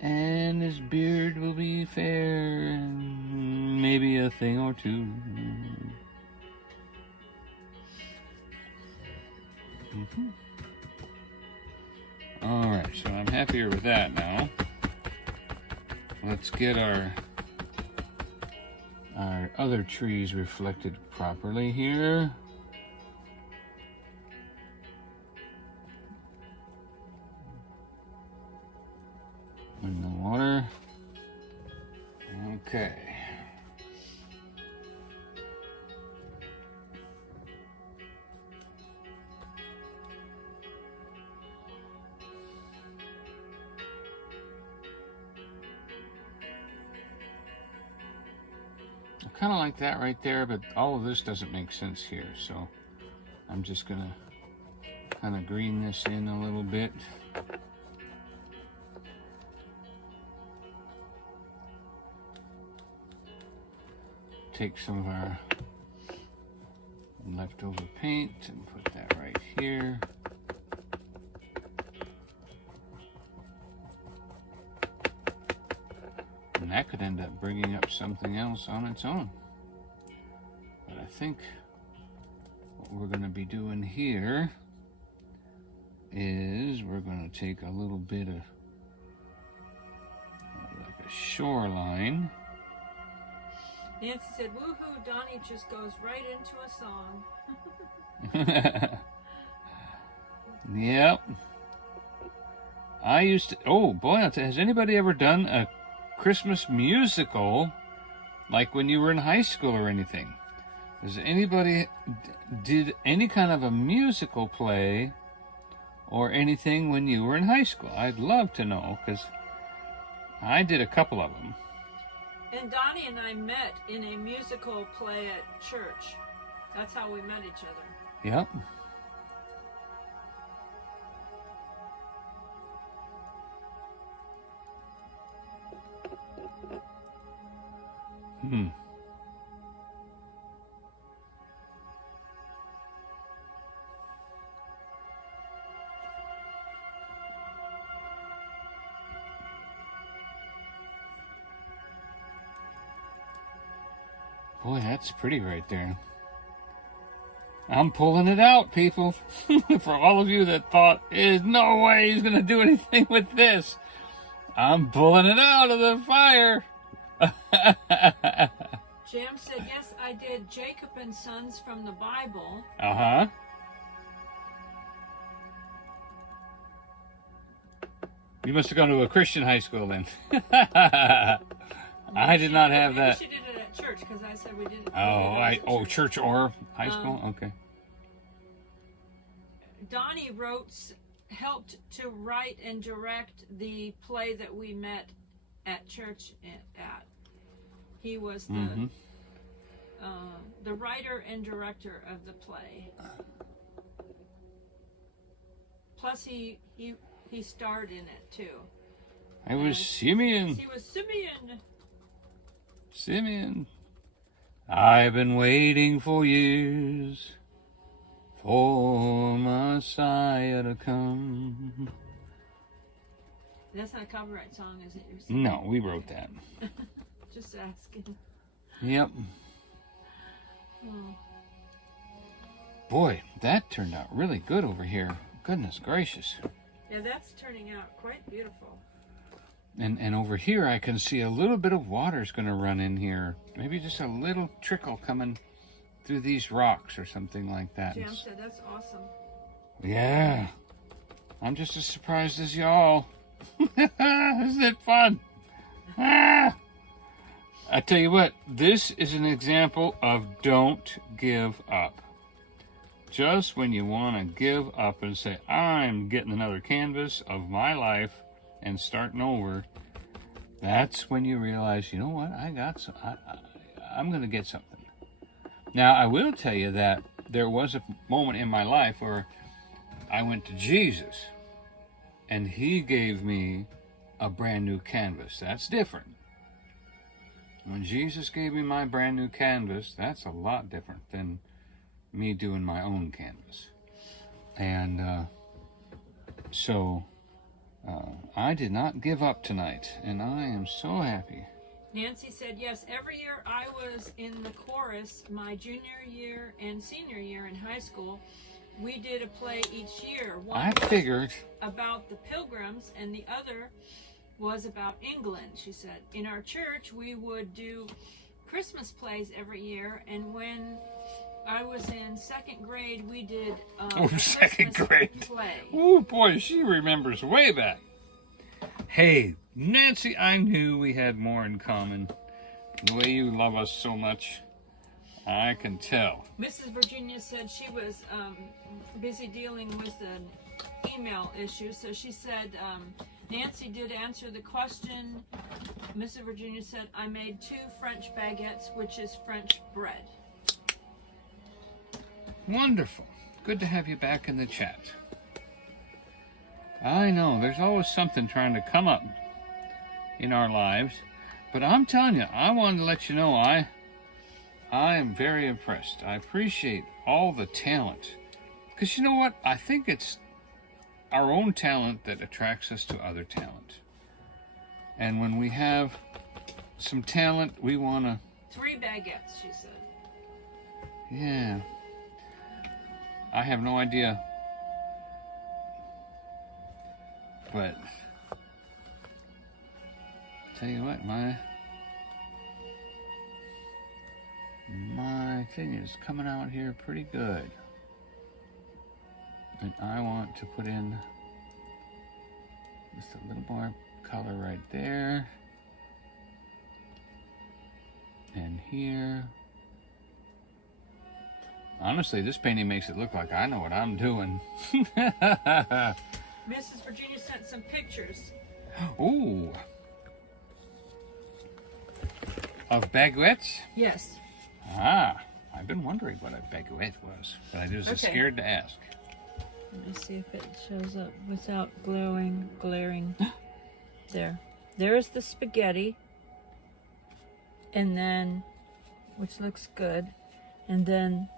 and his beard will be fair, and maybe a thing or two. All right, so I'm happier with that now. Let's get our other trees reflected properly here. In the water. Okay. I kind of like that right there, but all of this doesn't make sense here, so I'm just gonna kind of green this in a little bit. Take some of our leftover paint and put that right here. And that could end up bringing up something else on its own. But I think what we're going to be doing here is we're going to take a little bit of like a shoreline. Nancy said, woohoo, Donnie just goes right into a song. Yep. I used to, oh boy, has anybody ever done a Christmas musical like when you were in high school or anything? Does anybody did any kind of a musical play or anything when you were in high school? I'd love to know, because I did a couple of them. And Donnie and I met in a musical play at church. That's how we met each other. Yep. Boy, that's pretty right there. I'm pulling it out, people. For all of you that thought, there's no way he's going to do anything with this, I'm pulling it out of the fire. Jam said, yes, I did Jacob and Sons from the Bible. Uh-huh. You must have gone to a Christian high school then. I did not have that. She did it at church, because I said we didn't. Church or high school? Okay. Donnie helped to write and direct the play that we met at church at. He was the writer and director of the play. Plus, he starred in it too. I was Simeon. He was Simeon. Simeon. I've been waiting for years for Messiah to come. That's not a copyright song, is it? You're singing? No, we wrote that. Just asking. Yep. Oh. Boy, that turned out really good over here. Goodness gracious. Yeah, that's turning out quite beautiful. And over here I can see a little bit of water's going to run in here. Maybe just a little trickle coming through these rocks or something like that. Jam said that's awesome. Yeah. I'm just as surprised as y'all. Isn't it fun? Ah! I tell you what, this is an example of don't give up. Just when you want to give up and say, I'm getting another canvas of my life and starting over, that's when you realize, you know what, I'm going to get something. Now, I will tell you that there was a moment in my life where I went to Jesus and he gave me a brand new canvas. That's different. When Jesus gave me my brand new canvas, that's a lot different than me doing my own canvas. And so I did not give up tonight, and I am so happy. Nancy said, yes, every year I was in the chorus, my junior year and senior year in high school. We did a play each year. One was about the Pilgrims, and the other was about England, she said. In our church, we would do Christmas plays every year, and when I was in second grade, we did second grade play. Oh boy, she remembers way back. Hey, Nancy, I knew we had more in common. The way you love us so much, I can tell. Mrs. Virginia said she was busy dealing with an email issue, so she said, Nancy did answer the question. Mrs. Virginia said, I made 2 French baguettes, which is French bread. Wonderful. Good to have you back in the chat. I know, there's always something trying to come up in our lives, but I'm telling you, I wanted to let you know I am very impressed. I appreciate all the talent. Because you know what? I think it's our own talent that attracts us to other talent. And when we have some talent, we want to... 3 baguettes, she said. Yeah. I have no idea. But... tell you what, my thing is coming out here pretty good. And I want to put in just a little more color right there. And here. Honestly, this painting makes it look like I know what I'm doing. Mrs. Virginia sent some pictures. Ooh. Of baguettes? Yes. Ah, I've been wondering what a baguette was, but I was scared to ask. Let me see if it shows up without glaring. There. There's the spaghetti. And then, which looks good. And then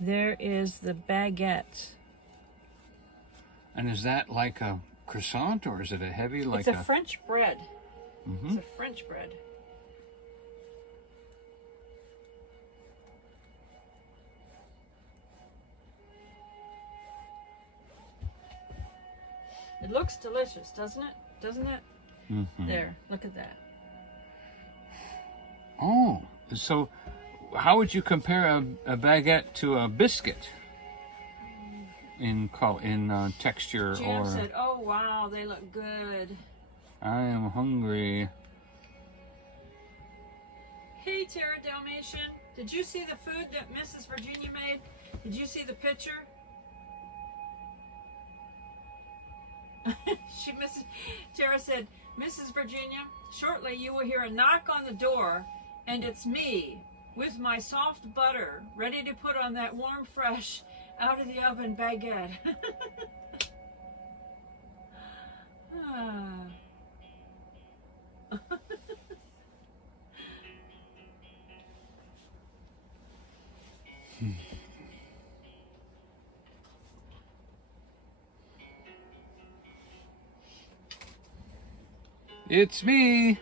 there is the baguette. And is that like a croissant, or is it a heavy, like it's a French bread. Mm-hmm. It's a French bread. It looks delicious, doesn't it? Doesn't it? Mm-hmm. There, look at that. Oh, so how would you compare a baguette to a biscuit in texture? Jim said, "Oh wow, they look good." I am hungry. Hey, Tara Dalmatian, did you see the food that Mrs. Virginia made? Did you see the picture? Tara said, Mrs. Virginia, shortly you will hear a knock on the door, and it's me with my soft butter ready to put on that warm, fresh, out of the oven baguette. It's me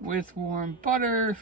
with warm butter.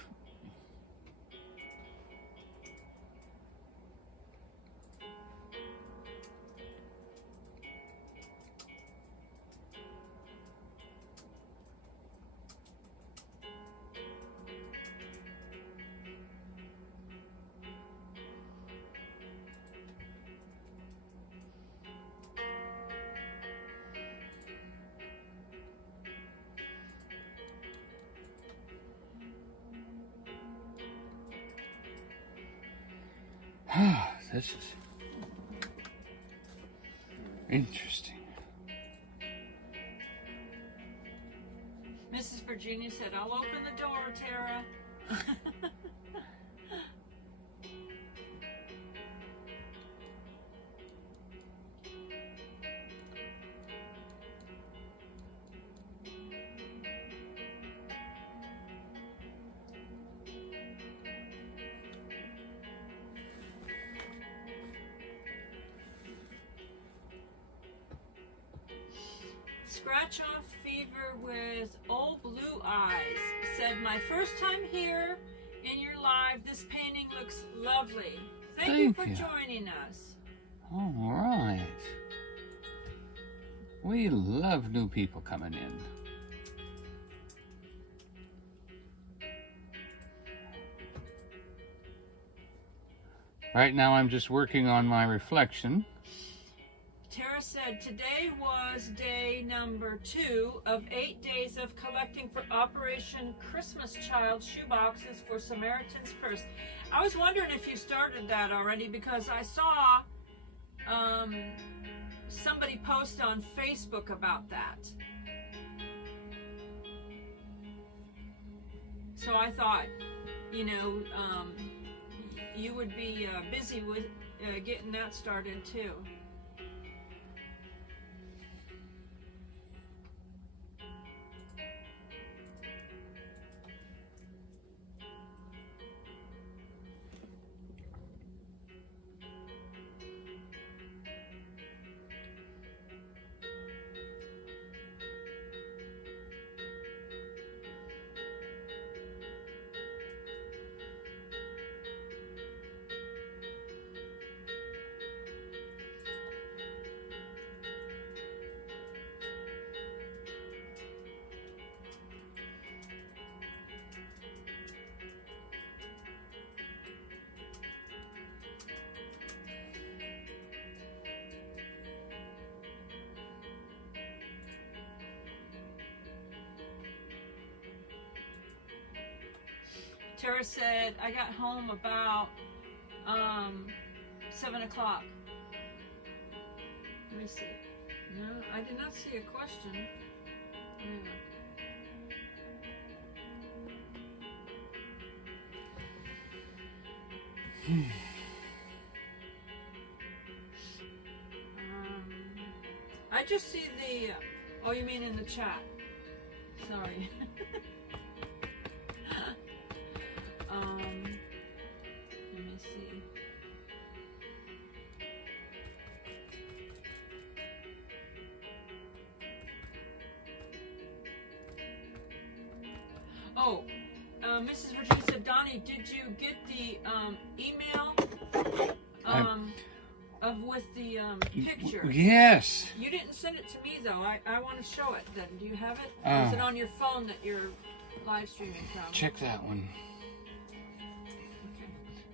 This is interesting. Mrs. Virginia said, I'll open the door, Tara. Scratch Off Fever with Old Blue Eyes said, my first time here in your live. This painting looks lovely. Thank you for joining us. All right. We love new people coming in. Right now I'm just working on my reflection. Tara said, today was day number 2 of 8 days of collecting for Operation Christmas Child shoeboxes for Samaritan's Purse. I was wondering if you started that already, because I saw somebody post on Facebook about that. So I thought, you know, you would be busy with getting that started too. Tara said, I got home about 7 o'clock. Let me see. No, I did not see a question. Let me look. I just see the, oh, you mean in the chat. Sorry. Let me see. Oh, Mrs. Virginia said, Donnie, did you get the email with the picture? Yes. You didn't send it to me though. I want to show it then. Do you have it? Or is it on your phone that you're live streaming from? Check that one.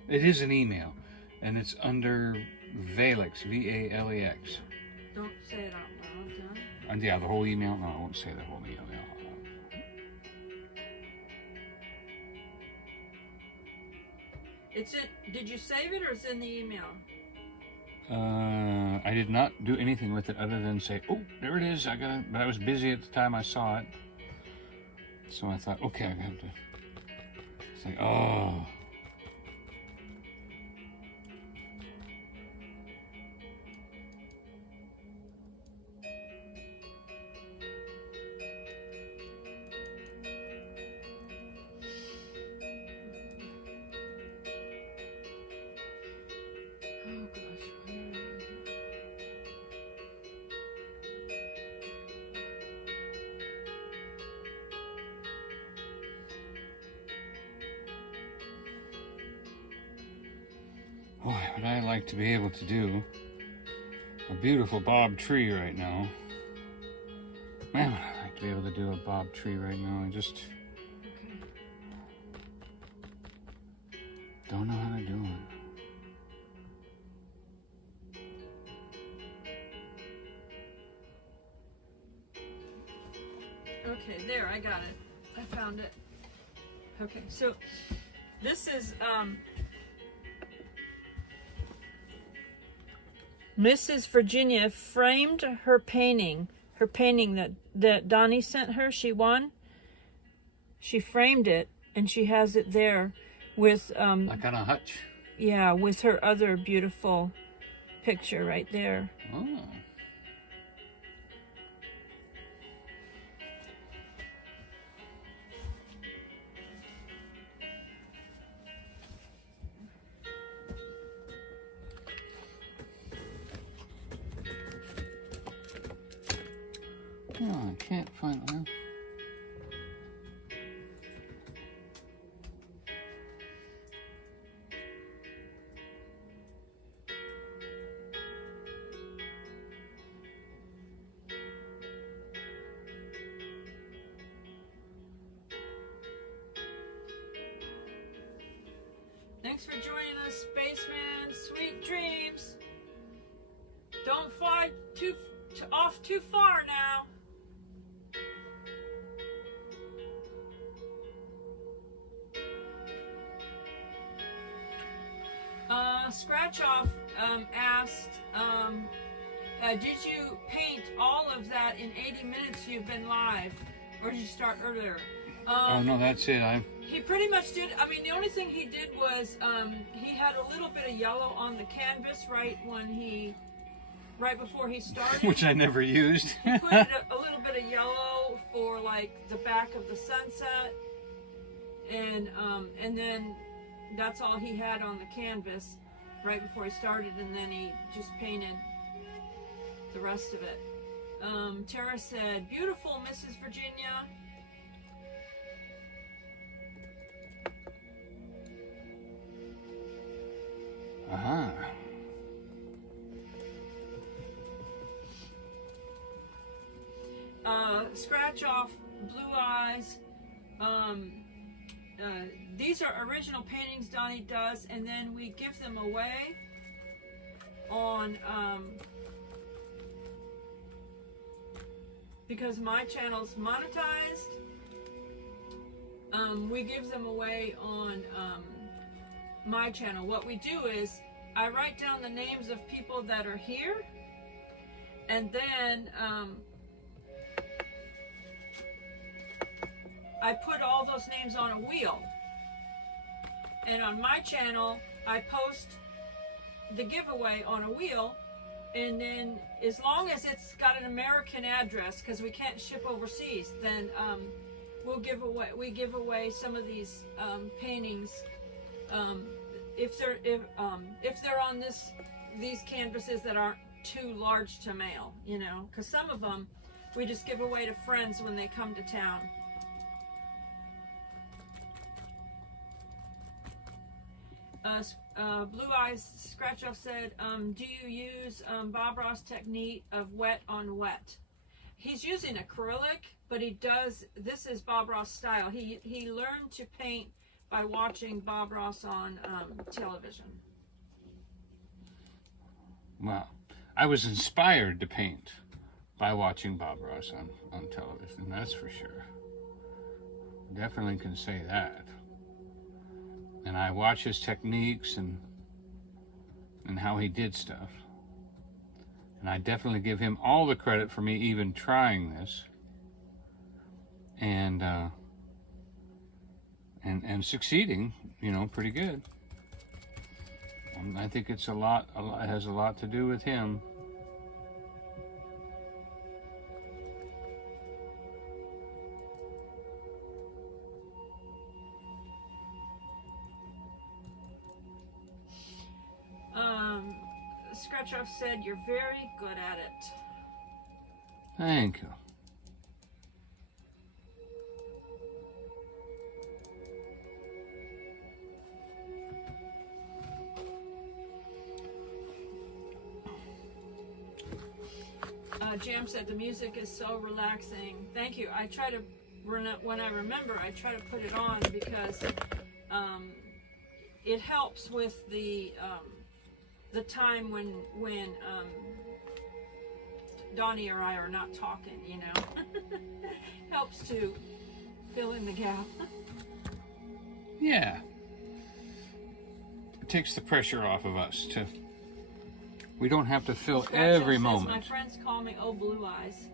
It is an email, and it's under Valex, V-A-L-E-X. Don't say it out loud, John. And yeah, the whole email? No, I won't say the whole email. It's in, did you save it or it's in the email? I did not do anything with it other than say, oh, there it is. But I was busy at the time I saw it. So I thought, okay, I have to say, oh. Boy, would I like to be able to do a beautiful bob tree right now. Man, would I like to be able to do a bob tree right now. I just don't know how to do it. Okay, there, I got it. I found it. Okay, so this is Mrs. Virginia framed her painting that Donnie sent her. She won. She framed it, and she has it there with like on a hutch. Yeah, with her other beautiful picture right there. Oh. Oh, I can't find one. Thanks for joining us, Spaceman. Sweet dreams. Don't fly off too far now. Scratch Off asked, did you paint all of that in 80 minutes you've been live, or did you start earlier? Oh no, that's it. He pretty much did. I mean, the only thing he did was he had a little bit of yellow on the canvas right before he started, which I never used. He put a little bit of yellow for like the back of the sunset, and then that's all he had on the canvas right before he started, and then he just painted the rest of it. Tara said, "Beautiful, Mrs. Virginia." Uh-huh. Scratch Off, Blue Eyes. These are original paintings Donnie does, and then we give them away on because my channel's monetized. We give them away on my channel. What we do is I write down the names of people that are here, and then I put all those names on a wheel, and on my channel I post the giveaway on a wheel, and then as long as it's got an American address, because we can't ship overseas, then we give away some of these paintings if they're on these canvases that aren't too large to mail, you know, because some of them we just give away to friends when they come to town. Blue Eyes Scratch Off said, do you use Bob Ross technique of wet on wet? He's using acrylic, but he does, this is Bob Ross style. He learned to paint by watching Bob Ross on television. Well, I was inspired to paint by watching Bob Ross on television, that's for sure. Definitely can say that. And I watch his techniques and how he did stuff. And I definitely give him all the credit for me even trying this. And succeeding, you know, pretty good. I think it's it has a lot to do with him. Scratch Off said, you're very good at it. Thank you. Jam said the music is so relaxing. Thank you. I try to, when I remember, I try to put it on because it helps with the time when Donnie or I are not talking, you know. Helps to fill in the gap. Yeah. It takes the pressure off of us to We don't have to fill Scratch every says, moment. my friends call me Oh Blue Eyes.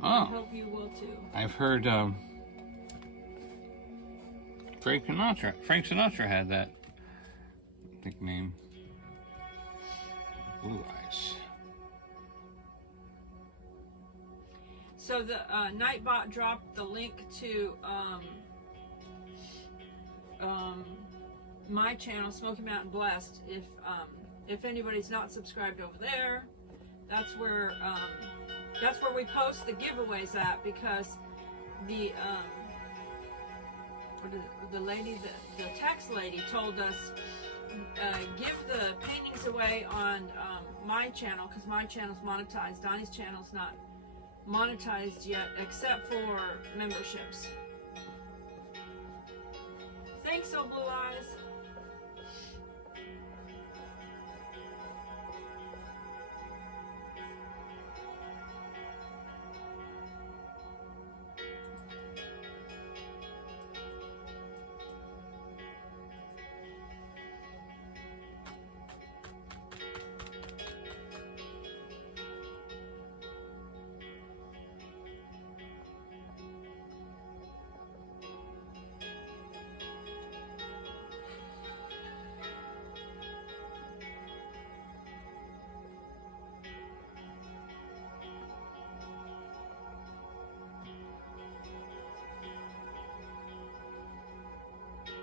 Oh. I hope you will too. I've heard Frank Sinatra had that nickname. Blue Eyes. So the Nightbot dropped the link to my channel, Smoky Mountain Blessed. If anybody's not subscribed over there, that's where we post the giveaways at, because the lady, the text lady told us give the paintings away on my channel, because my channel's monetized. Donnie's channel's not monetized yet, except for memberships. Thanks, Oh Blue Eyes.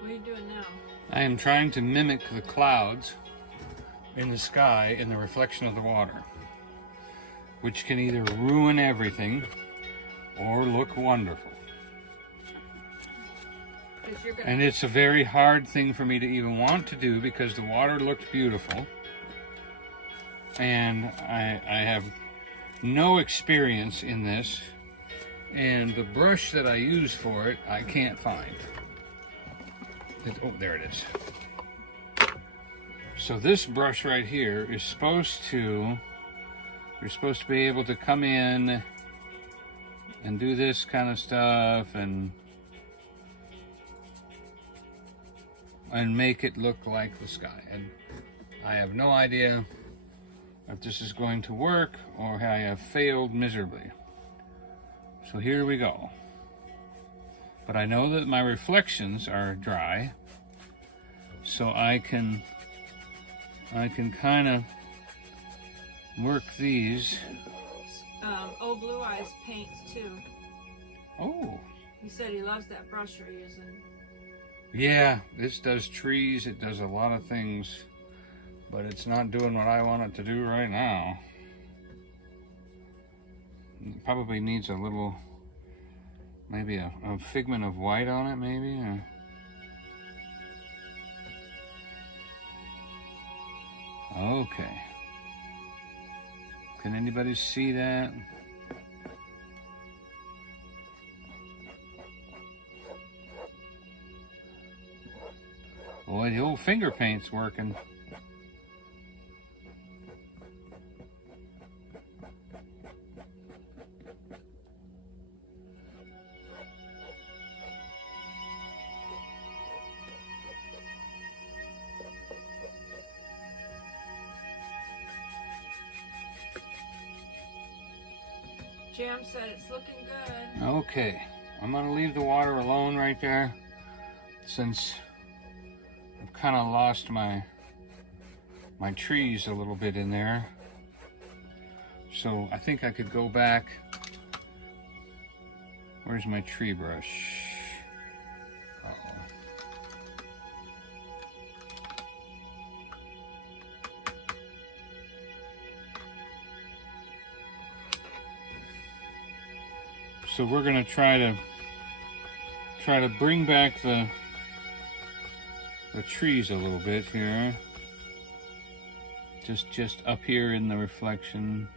What are you doing now? I am trying to mimic the clouds in the sky in the reflection of the water, which can either ruin everything or look wonderful. And it's a very hard thing for me to even want to do, because the water looked beautiful and I have no experience in this, and the brush that I use for it I can't find. Oh, there it is. So this brush right here is supposed to, you're supposed to be able to come in and do this kind of stuff and make it look like the sky. And I have no idea if this is going to work or I have failed miserably. So here we go. But I know that my reflections are dry, so I can kind of work these. Oh Blue Eyes paints too. Oh. He said he loves that brush you're using. Yeah, this does trees, it does a lot of things, but it's not doing what I want it to do right now. It probably needs a little, maybe a figment of white on it, maybe. Okay. Can anybody see that? Boy, the old finger paint's working. Jam said it's looking good. Okay, I'm gonna leave the water alone right there, since I've kind of lost my trees a little bit in there. So I think I could go back. Where's my tree brush? So we're gonna try to bring back the trees a little bit here. Just up here in the reflection.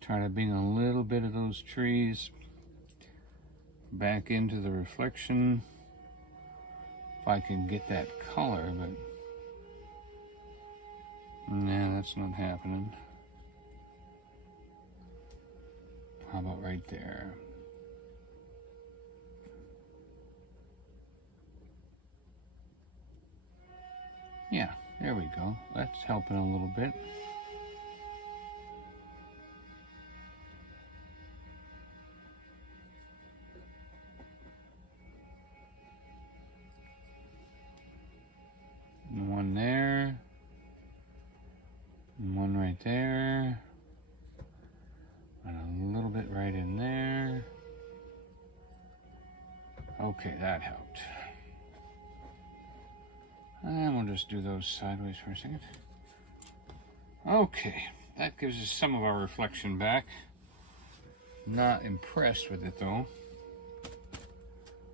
Try to bring a little bit of those trees back into the reflection. If I can get that color, but nah, that's not happening. How about right there? Yeah, there we go. That's helping a little bit. And one there. And one right there. And a little bit right in there. Okay, that helped. And we'll just do those sideways for a second. Okay, that gives us some of our reflection back. Not impressed with it though.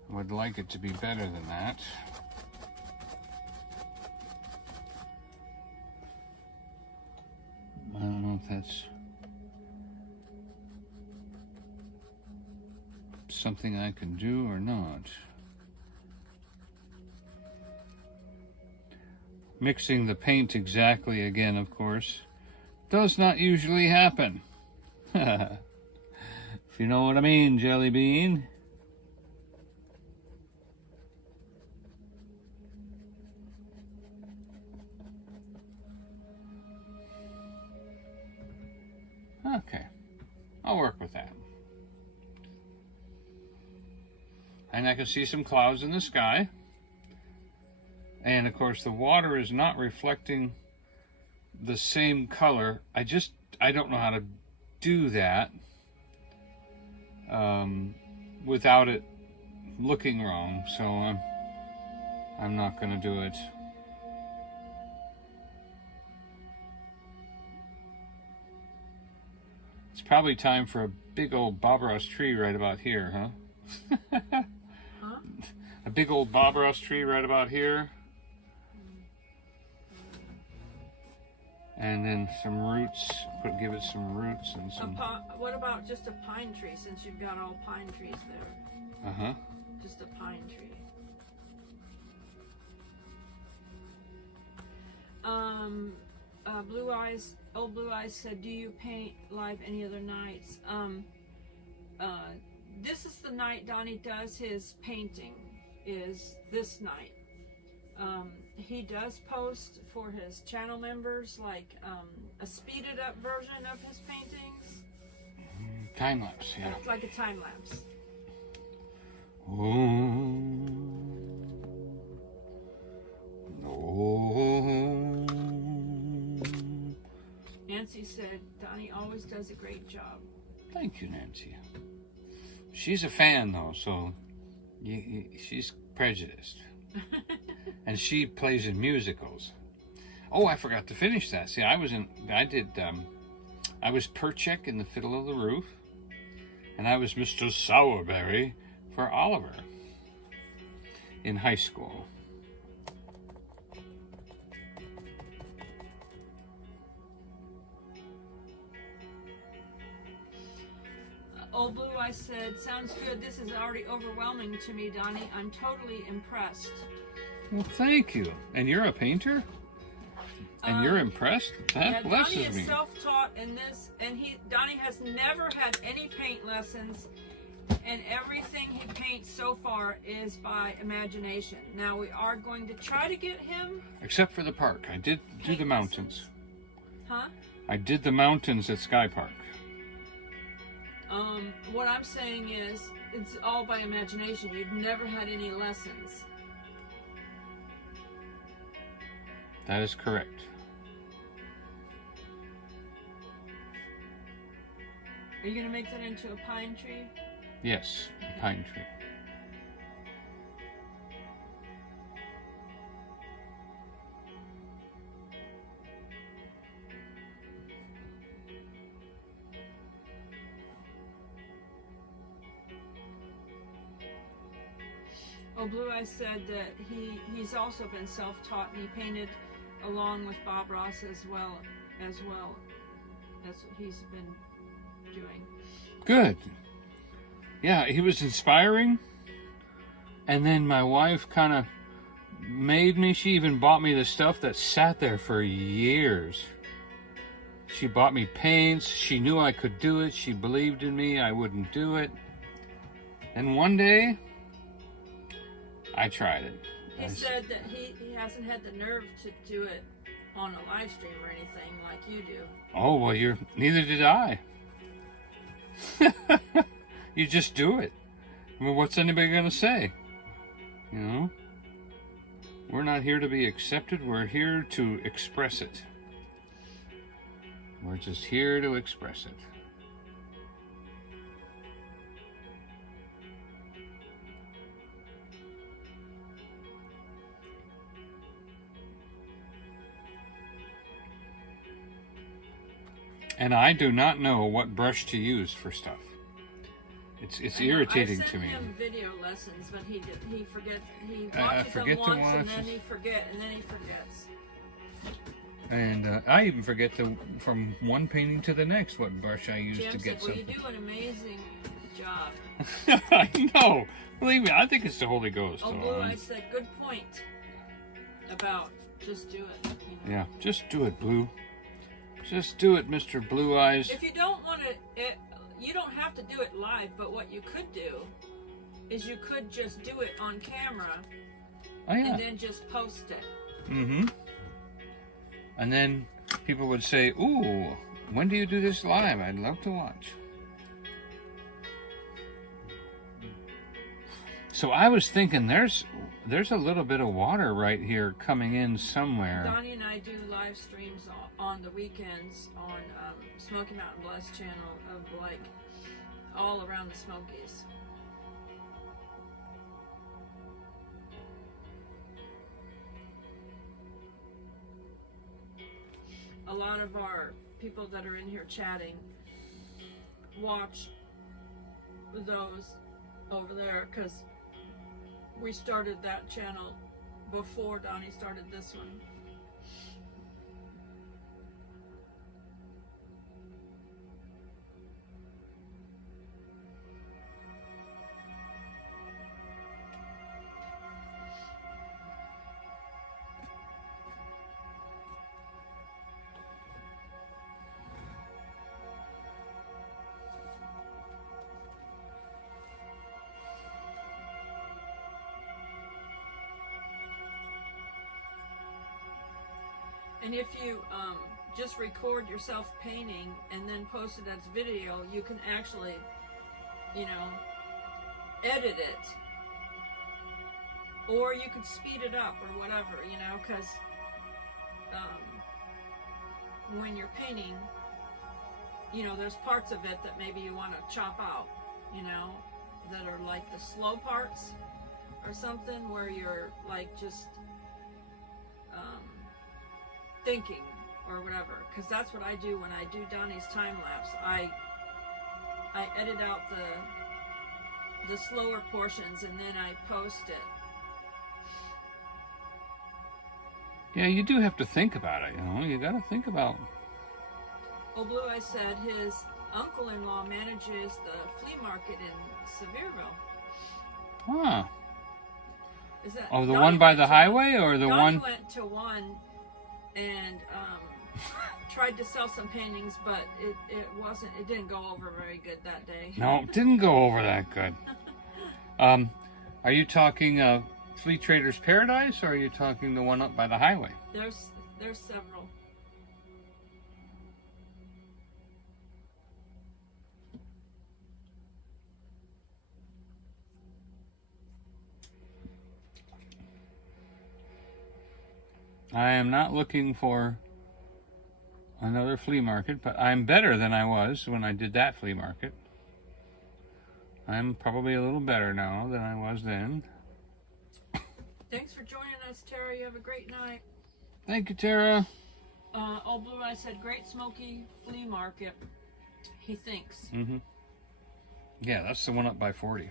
Would like it to be better than that. I don't know if that's something I can do or not. Mixing the paint exactly again, of course, does not usually happen. If you know what I mean, Jelly Bean. Okay, I'll work with that. And I can see some clouds in the sky. And of course the water is not reflecting the same color. I don't know how to do that without it looking wrong. So I'm not gonna do it. It's probably time for a big old Bob Ross tree right about here, huh? Huh? A big old Bob Ross tree right about here. And then some roots, give it some roots and some... What about just a pine tree, since you've got all pine trees there? Uh-huh. Just a pine tree. Old Blue Eyes said, do you paint live any other nights? This is the night Donnie does his painting, is this night. He does post for his channel members like a speeded up version of his paintings. Time lapse, yeah. It's like a time lapse. Oh, oh. Nancy said, Donnie always does a great job. Thank you, Nancy. She's a fan though, so she's prejudiced. And she plays in musicals. Oh, I forgot to finish that. See, I was Perchek in The Fiddle of the Roof, and I was Mr. Sourberry for Oliver in high school. Old Blue Eyes said, sounds good. This is already overwhelming to me, Donnie. I'm totally impressed. Well, thank you. And you're a painter? And you're impressed? That blesses me. Donnie is self-taught in this, and Donnie has never had any paint lessons, and everything he paints so far is by imagination. Now we are going to try to get him... Except for the park. I did do the mountains. Huh? I did the mountains at Sky Park. What I'm saying is, it's all by imagination. You've never had any lessons. That is correct. Are you going to make that into a pine tree? Yes, a pine tree. Oh, Blue Eyes said that he's also been self-taught, and he painted along with Bob Ross as well. That's what he's been doing. Good. yeah, he was inspiring. And then my wife kind of made me. She even bought me the stuff that sat there for years. She bought me paints. She knew I could do it. She believed in me. I wouldn't do it. And one day, I tried it. He said that he hasn't had the nerve to do it on a live stream or anything like you do. Oh, well, neither did I. You just do it. I mean, what's anybody going to say? You know? We're not here to be accepted. We're here to express it. We're just here to express it. And I do not know what brush to use for stuff. It's irritating to me. I sent him video lessons, but he forgets. He watches them once and then he forgets. And I even forget from one painting to the next what brush I use to get something. Well, you do an amazing job. I know. Believe me, I think it's the Holy Ghost. Oh, Blue, I said good point about just do it. You know? Yeah, just do it, Blue. Just do it, Mr. Blue Eyes. If you don't want to, you don't have to do it live, but what you could do is you could just do it on camera and then just post it. Mm-hmm. And then people would say, ooh, when do you do this live? I'd love to watch. So I was thinking there's a little bit of water right here coming in somewhere. Donnie and I do live streams on the weekends on Smoky Mountain Bless channel of like all around the Smokies. A lot of our people that are in here chatting watch those over there because we started that channel before Donnie started this one. And if you just record yourself painting and then post it as video, you can actually, you know, edit it. Or you could speed it up or whatever, you know, because when you're painting, you know, there's parts of it that maybe you want to chop out, you know, that are like the slow parts or something where you're like just thinking or whatever, because that's what I do when I do Donnie's time lapse. I edit out the slower portions and then I post it. Yeah, you do have to think about it, you know. You got to think about. Oh, Blue, I said his uncle-in-law manages the flea market in Sevierville. Huh. Is that? Oh, the one by the highway or the Donnie one? went to one and tried to sell some paintings, but it didn't go over very good that day. No, it didn't go over that good. Are you talking Flea Trader's Paradise, or are you talking the one up by the highway? There's several. I am not looking for another flea market, but I'm better than I was when I did that flea market. I'm probably a little better now than I was then. Thanks for joining us, Tara. You have a great night. Thank you, Tara. Oh, Blue, I said Great Smoky Flea Market. He thinks. Mm-hmm. Yeah, that's the one up by 40.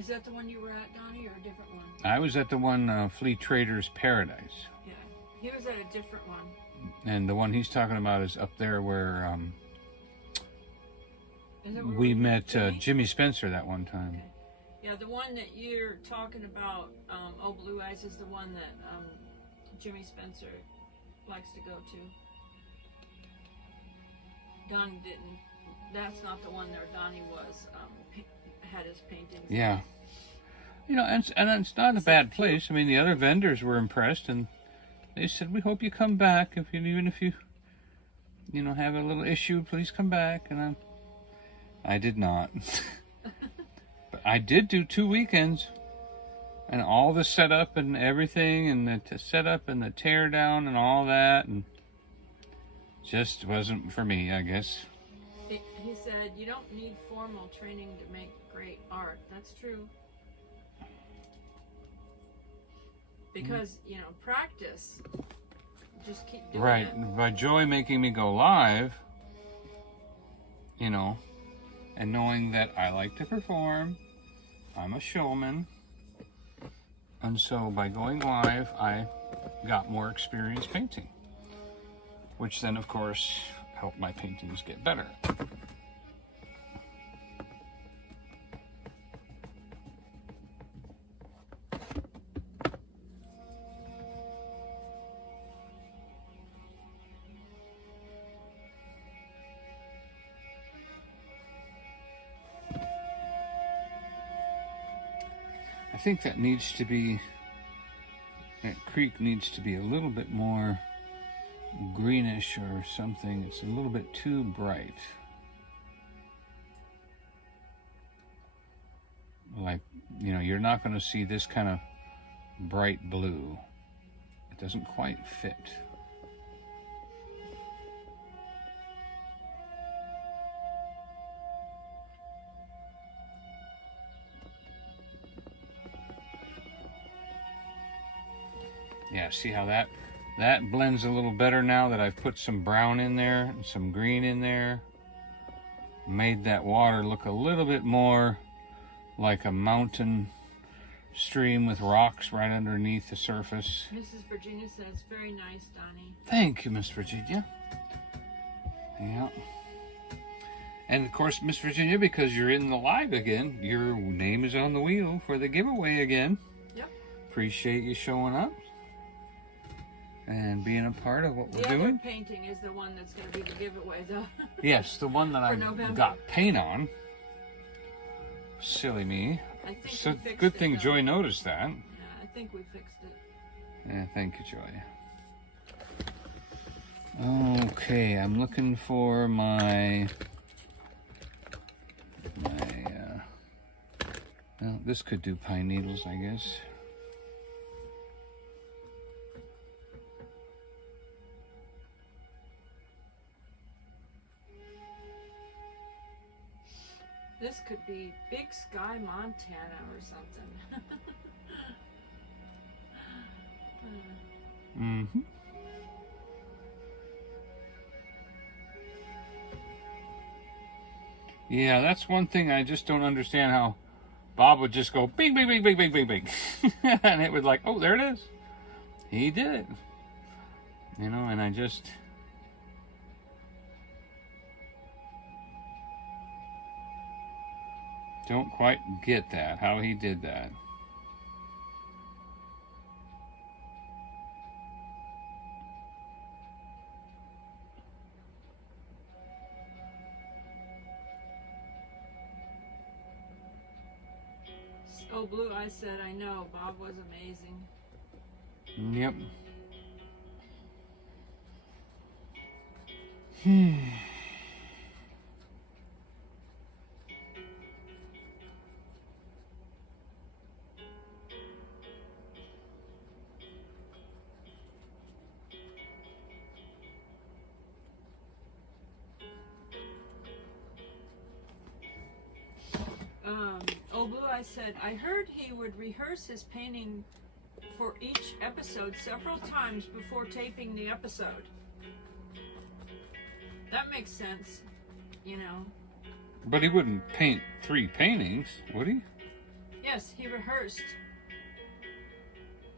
Is that the one you were at, Donnie, or a different one? I was at the one, Flea Trader's Paradise. Yeah, he was at a different one. And the one he's talking about is up there where Is it where we met Jimmy? Jimmy Spencer that one time. Okay. Yeah, the one that you're talking about, Oh Blue Eyes, is the one that Jimmy Spencer likes to go to. Donnie didn't. That's not the one there. Donnie was had his paintings. Yeah. You know, and it's not a bad place. I mean, the other vendors were impressed, and they said, "We hope you come back. Even if you have a little issue, please come back." And I did not. But I did do 2 weekends, and all the setup and everything, and the setup and the tear down and all that, and just wasn't for me, I guess. He said, "You don't need formal training to make great art." That's true. Because, practice. Just keep doing Right. it. By Joy making me go live, and knowing that I like to perform, I'm a showman. And so by going live, I got more experience painting, which then, of course, helped my paintings get better. I think that creek needs to be a little bit more greenish or something. It's a little bit too bright. Like, you're not going to see this kind of bright blue. It doesn't quite fit. Yeah, see how that blends a little better now that I've put some brown in there and some green in there. Made that water look a little bit more like a mountain stream with rocks right underneath the surface. Mrs. Virginia says, "Very nice, Donnie." Thank you, Miss Virginia. Yeah. And of course, Miss Virginia, because you're in the live again, your name is on the wheel for the giveaway again. Yep. Appreciate you showing up and being a part of what we're The other doing. painting is the one that's going to be the giveaway, though. Yes, the one that I November. got paint on. Silly me. I think So we fixed good it, thing though. Joy noticed that. Yeah, I think we fixed it. Yeah, thank you, Joy. Okay, I'm looking for my well, this could do pine needles, I guess. This could be Big Sky, Montana or something. Mm-hmm. Yeah, that's one thing I just don't understand, how Bob would just go bing, bing, bing, bing, bing, bing, bing. And it would like, oh, there it is. He did it. And I just... don't quite get that, how he did that. Oh, Blue Eyes said, "I know, Bob was amazing." Yep. Oh, Blue Eyes said, "I heard he would rehearse his painting for each episode several times before taping the episode." That makes sense, But he wouldn't paint 3 paintings, would he? Yes, he rehearsed.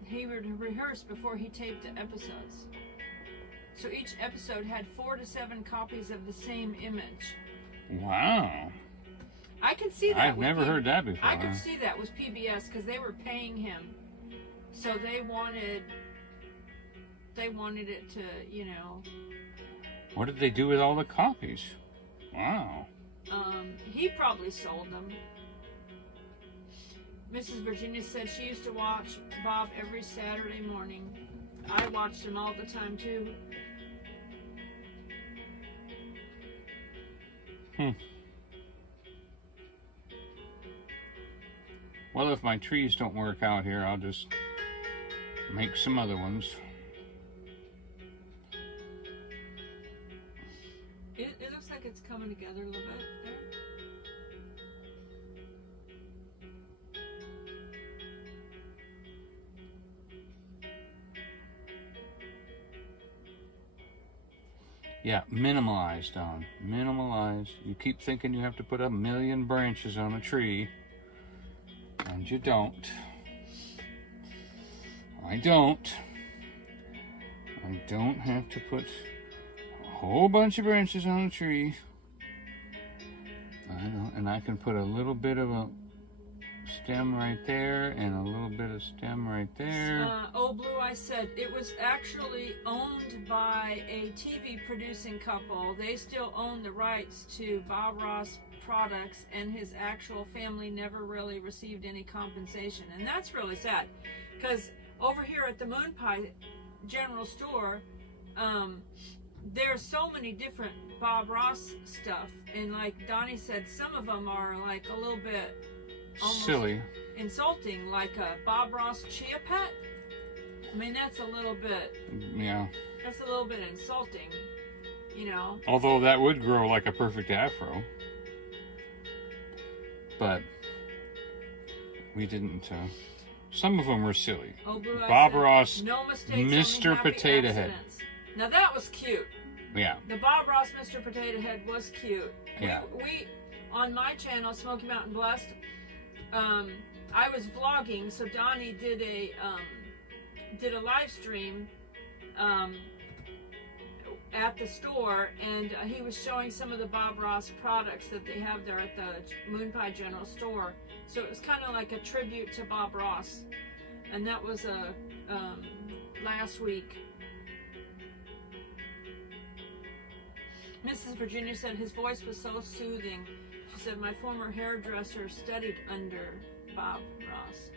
He would rehearse before he taped the episodes. So each episode had 4 to 7 copies of the same image. Wow. I can see that. I've never heard that before. I could see that with PBS because they were paying him, so they wanted it to, you know. What did they do with all the copies? Wow. He probably sold them. Mrs. Virginia said she used to watch Bob every Saturday morning. I watched him all the time too. Well, if my trees don't work out here, I'll just make some other ones. It looks like it's coming together a little bit there. Yeah, minimalize, Don. Minimalize. You keep thinking you have to put 1,000,000 branches on a tree, and you don't. I don't. I don't have to put a whole bunch of branches on a tree. I don't, and I can put a little bit of a stem right there and a little bit of stem right there. Old Blue Eye said it was actually owned by a TV producing couple. They still own the rights to Bob Ross products, and his actual family never really received any compensation. And that's really sad, because over here at the Moon Pie General Store, there's so many different Bob Ross stuff, and like Donnie said, some of them are like a little bit almost silly, insulting, like a Bob Ross Chia Pet. I mean, that's a little bit, yeah. That's a little bit insulting, you know. Although that would grow like a perfect afro, but we didn't. Some of them were silly. Oh, Blue Eye Bob said, Ross, no mistakes, Mr. only happy Potato Head. accidents. Now that was cute. Yeah. The Bob Ross Mr. Potato Head was cute. Yeah. We on my channel, Smoky Mountain Blessed, I was vlogging, so Donnie did a live stream at the store, and he was showing some of the Bob Ross products that they have there at the Moon Pie General Store. So it was kind of like a tribute to Bob Ross, and that was last week. Mrs. Virginia said his voice was so soothing. She said, my former hairdresser studied under Bob Ross.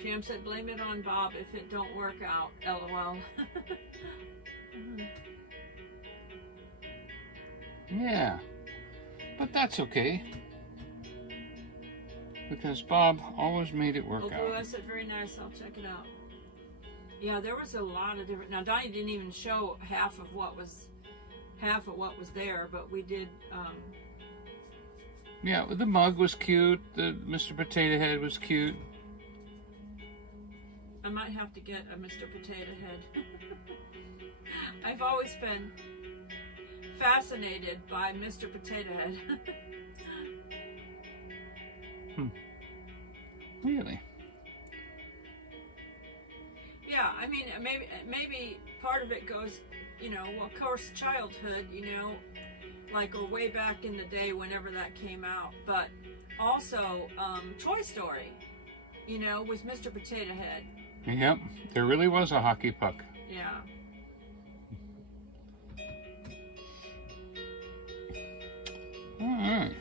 Sham said, blame it on Bob if it don't work out. LOL. Yeah. But that's okay, because Bob always made it work Blue, out. I said, very nice. I'll check it out. Yeah, there was a lot of different. Now Donnie didn't even show half of what was there, but we did. Yeah, the mug was cute. The Mr. Potato Head was cute. I might have to get a Mr. Potato Head. I've always been fascinated by Mr. Potato Head. Really? Yeah, I mean, maybe part of it goes, you know, well, of course, childhood, you know, like or way back in the day, whenever that came out. But also, Toy Story, you know, with Mr. Potato Head. Yep, there really was a hockey puck. Yeah. All right.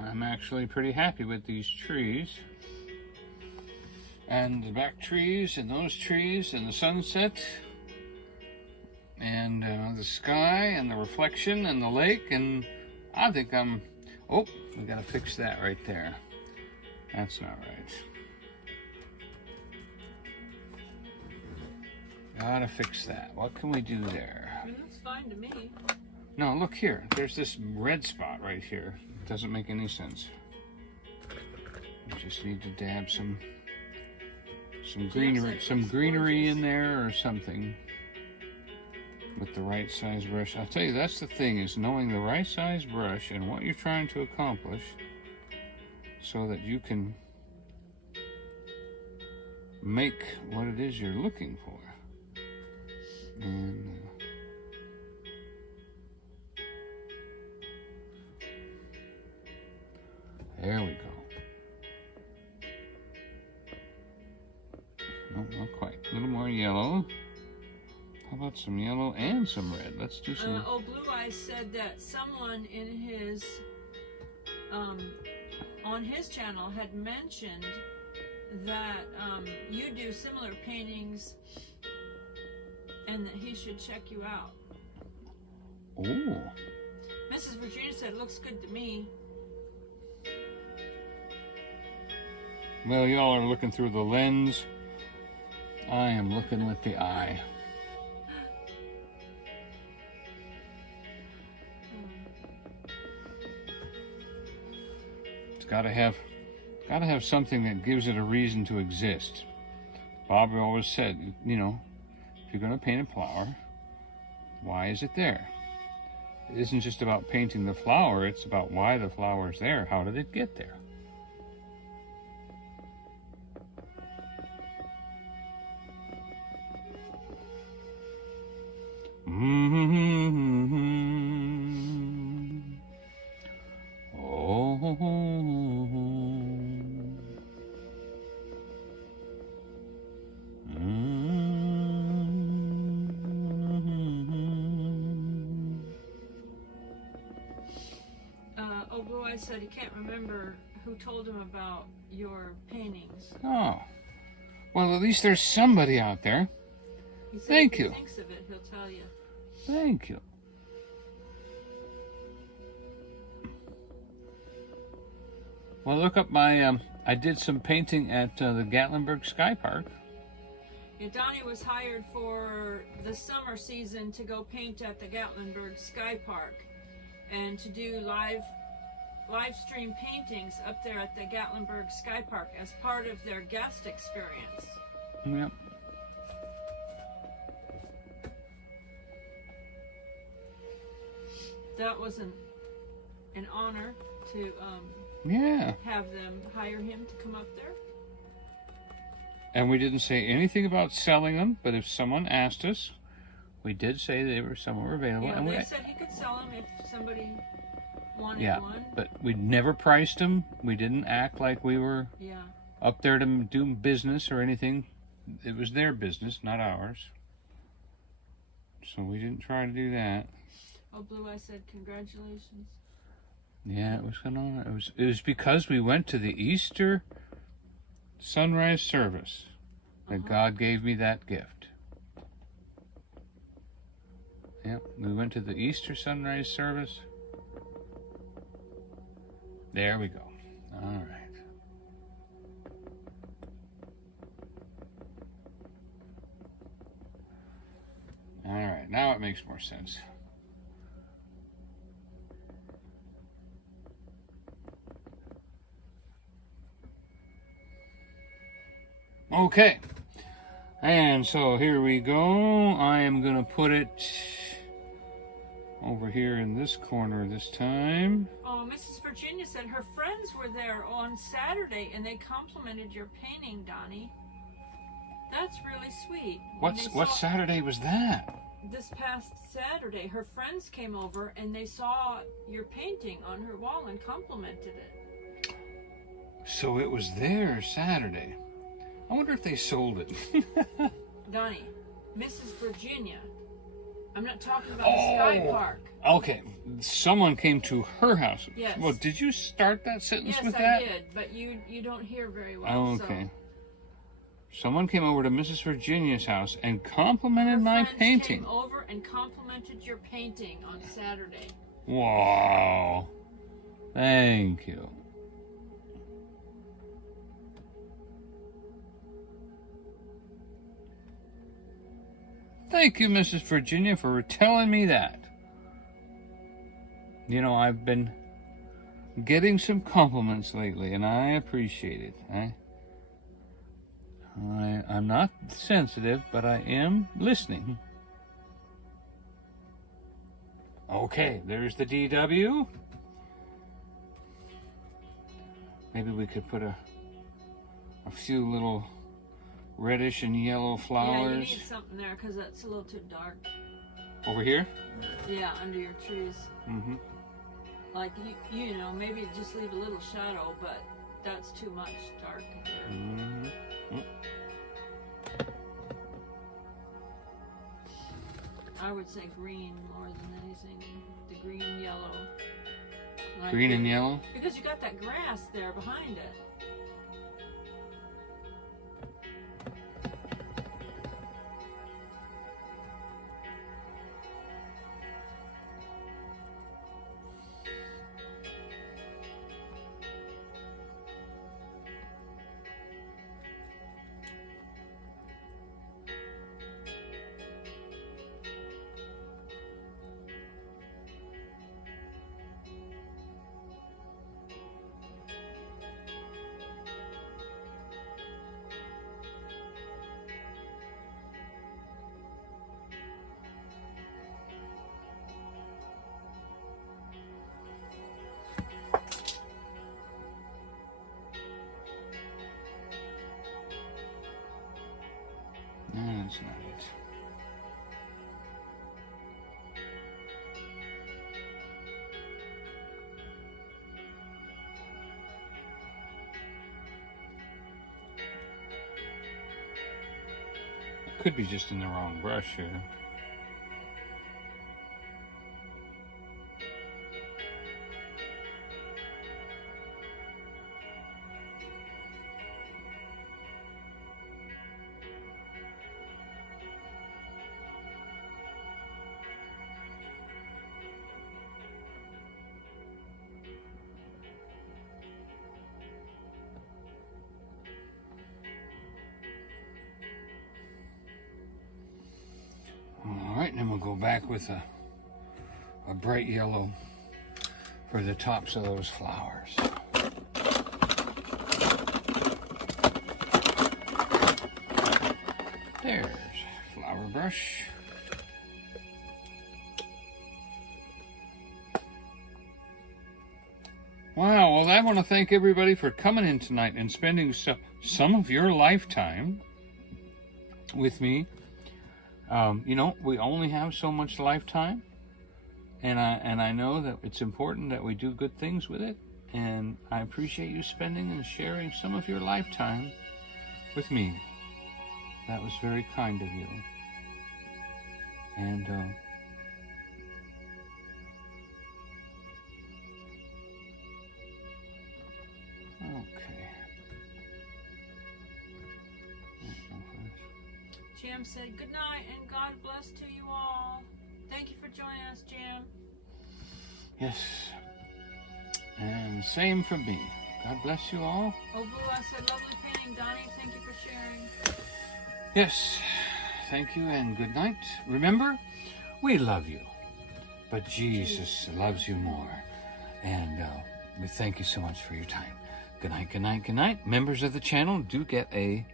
I'm actually pretty happy with these trees. And the back trees and those trees and the sunset. and the sky and the reflection and the lake, and I think I'm... Oh, we gotta fix that right there. That's not right. Gotta fix that. What can we do there? That's fine to me. No, look here. There's this red spot right here. It doesn't make any sense. We just need to dab some greenery in there or something with the right size brush. I'll tell you, that's the thing, is knowing the right size brush and what you're trying to accomplish so that you can make what it is you're looking for. And there we go. No, not quite. A little more yellow. How about some yellow and some red? Let's do some... Blue Eyes said that someone in his, on his channel had mentioned that you do similar paintings and that he should check you out. Oh. Mrs. Virginia said, looks good to me. Well, y'all are looking through the lens. I am looking with the eye. It's gotta have something that gives it a reason to exist. Bobby always said, you know, if you're gonna paint a flower, why is it there? It isn't just about painting the flower, it's about why the flower is there. How did it get there? Blue Eyes said he can't remember who told him about your paintings. Oh. Well, at least there's somebody out there. He said Thank you. If he thinks of it, he'll tell you. Thank you. Well, look up my, I did some painting at the Gatlinburg Sky Park. Yeah, Donnie was hired for the summer season to go paint at the Gatlinburg Sky Park and to do live stream paintings up there at the Gatlinburg Sky Park as part of their guest experience. Yep. That was an honor to have them hire him to come up there. And we didn't say anything about selling them, but if someone asked us, we did say some were available. Yeah, and they said he could sell them if somebody wanted one. But we never priced them. We didn't act like we were up there to do business or anything. It was their business, not ours. So we didn't try to do that. Oh, Blue Eye said congratulations. Yeah, it was going on. It was because we went to the Easter sunrise service that God gave me that gift. Yep, we went to the Easter sunrise service. There we go. All right. All right, now it makes more sense. Okay, and so here we go. I am going to put it over here in this corner this time. Oh, Mrs. Virginia said her friends were there on Saturday and they complimented your painting, Donnie. That's really sweet. What Saturday was that? This past Saturday, her friends came over and they saw your painting on her wall and complimented it. So it was there Saturday. I wonder if they sold it. Donnie, Mrs. Virginia. I'm not talking about the Sky Park. Okay, someone came to her house. Yes. Well, did you start that sentence with that? that? Yes, I did, but you don't hear very well. Oh, okay. Someone came over to Mrs. Virginia's house and complimented my painting. Came over and complimented your painting on Saturday. Wow. Thank you. Thank you, Mrs. Virginia, for telling me that. You know, I've been getting some compliments lately, and I appreciate it. I'm not sensitive, but I am listening. Okay, there's the DW. Maybe we could put a few little reddish and yellow flowers. Yeah, you need something there because that's a little too dark. Over here? Yeah, under your trees. Mm-hmm. Like, you know, maybe just leave a little shadow, but that's too much dark there. Mm-hmm. I would say green more than anything. The green, yellow. Like Green and yellow? Because you got that grass there behind it. No, that's not it. Could be just in the wrong brush here. Alright, and then we'll go back with a bright yellow for the tops of those flowers. There's flower brush. Wow, well, I want to thank everybody for coming in tonight and spending some of your lifetime with me. You know, we only have so much lifetime, and I know that it's important that we do good things with it, and I appreciate you spending and sharing some of your lifetime with me. That was very kind of you. And okay. Jim said, good night and God bless to you all. Thank you for joining us, Jim. Yes. And same for me. God bless you all. Oh, Blue, I said, lovely painting. Donnie, thank you for sharing. Yes. Thank you and good night. Remember, we love you, but Jesus loves you more. And we thank you so much for your time. Good night, good night, good night. Members of the channel do get a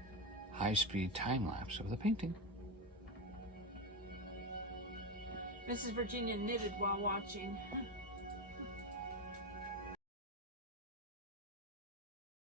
high-speed time-lapse of the painting. Mrs. Virginia knitted while watching.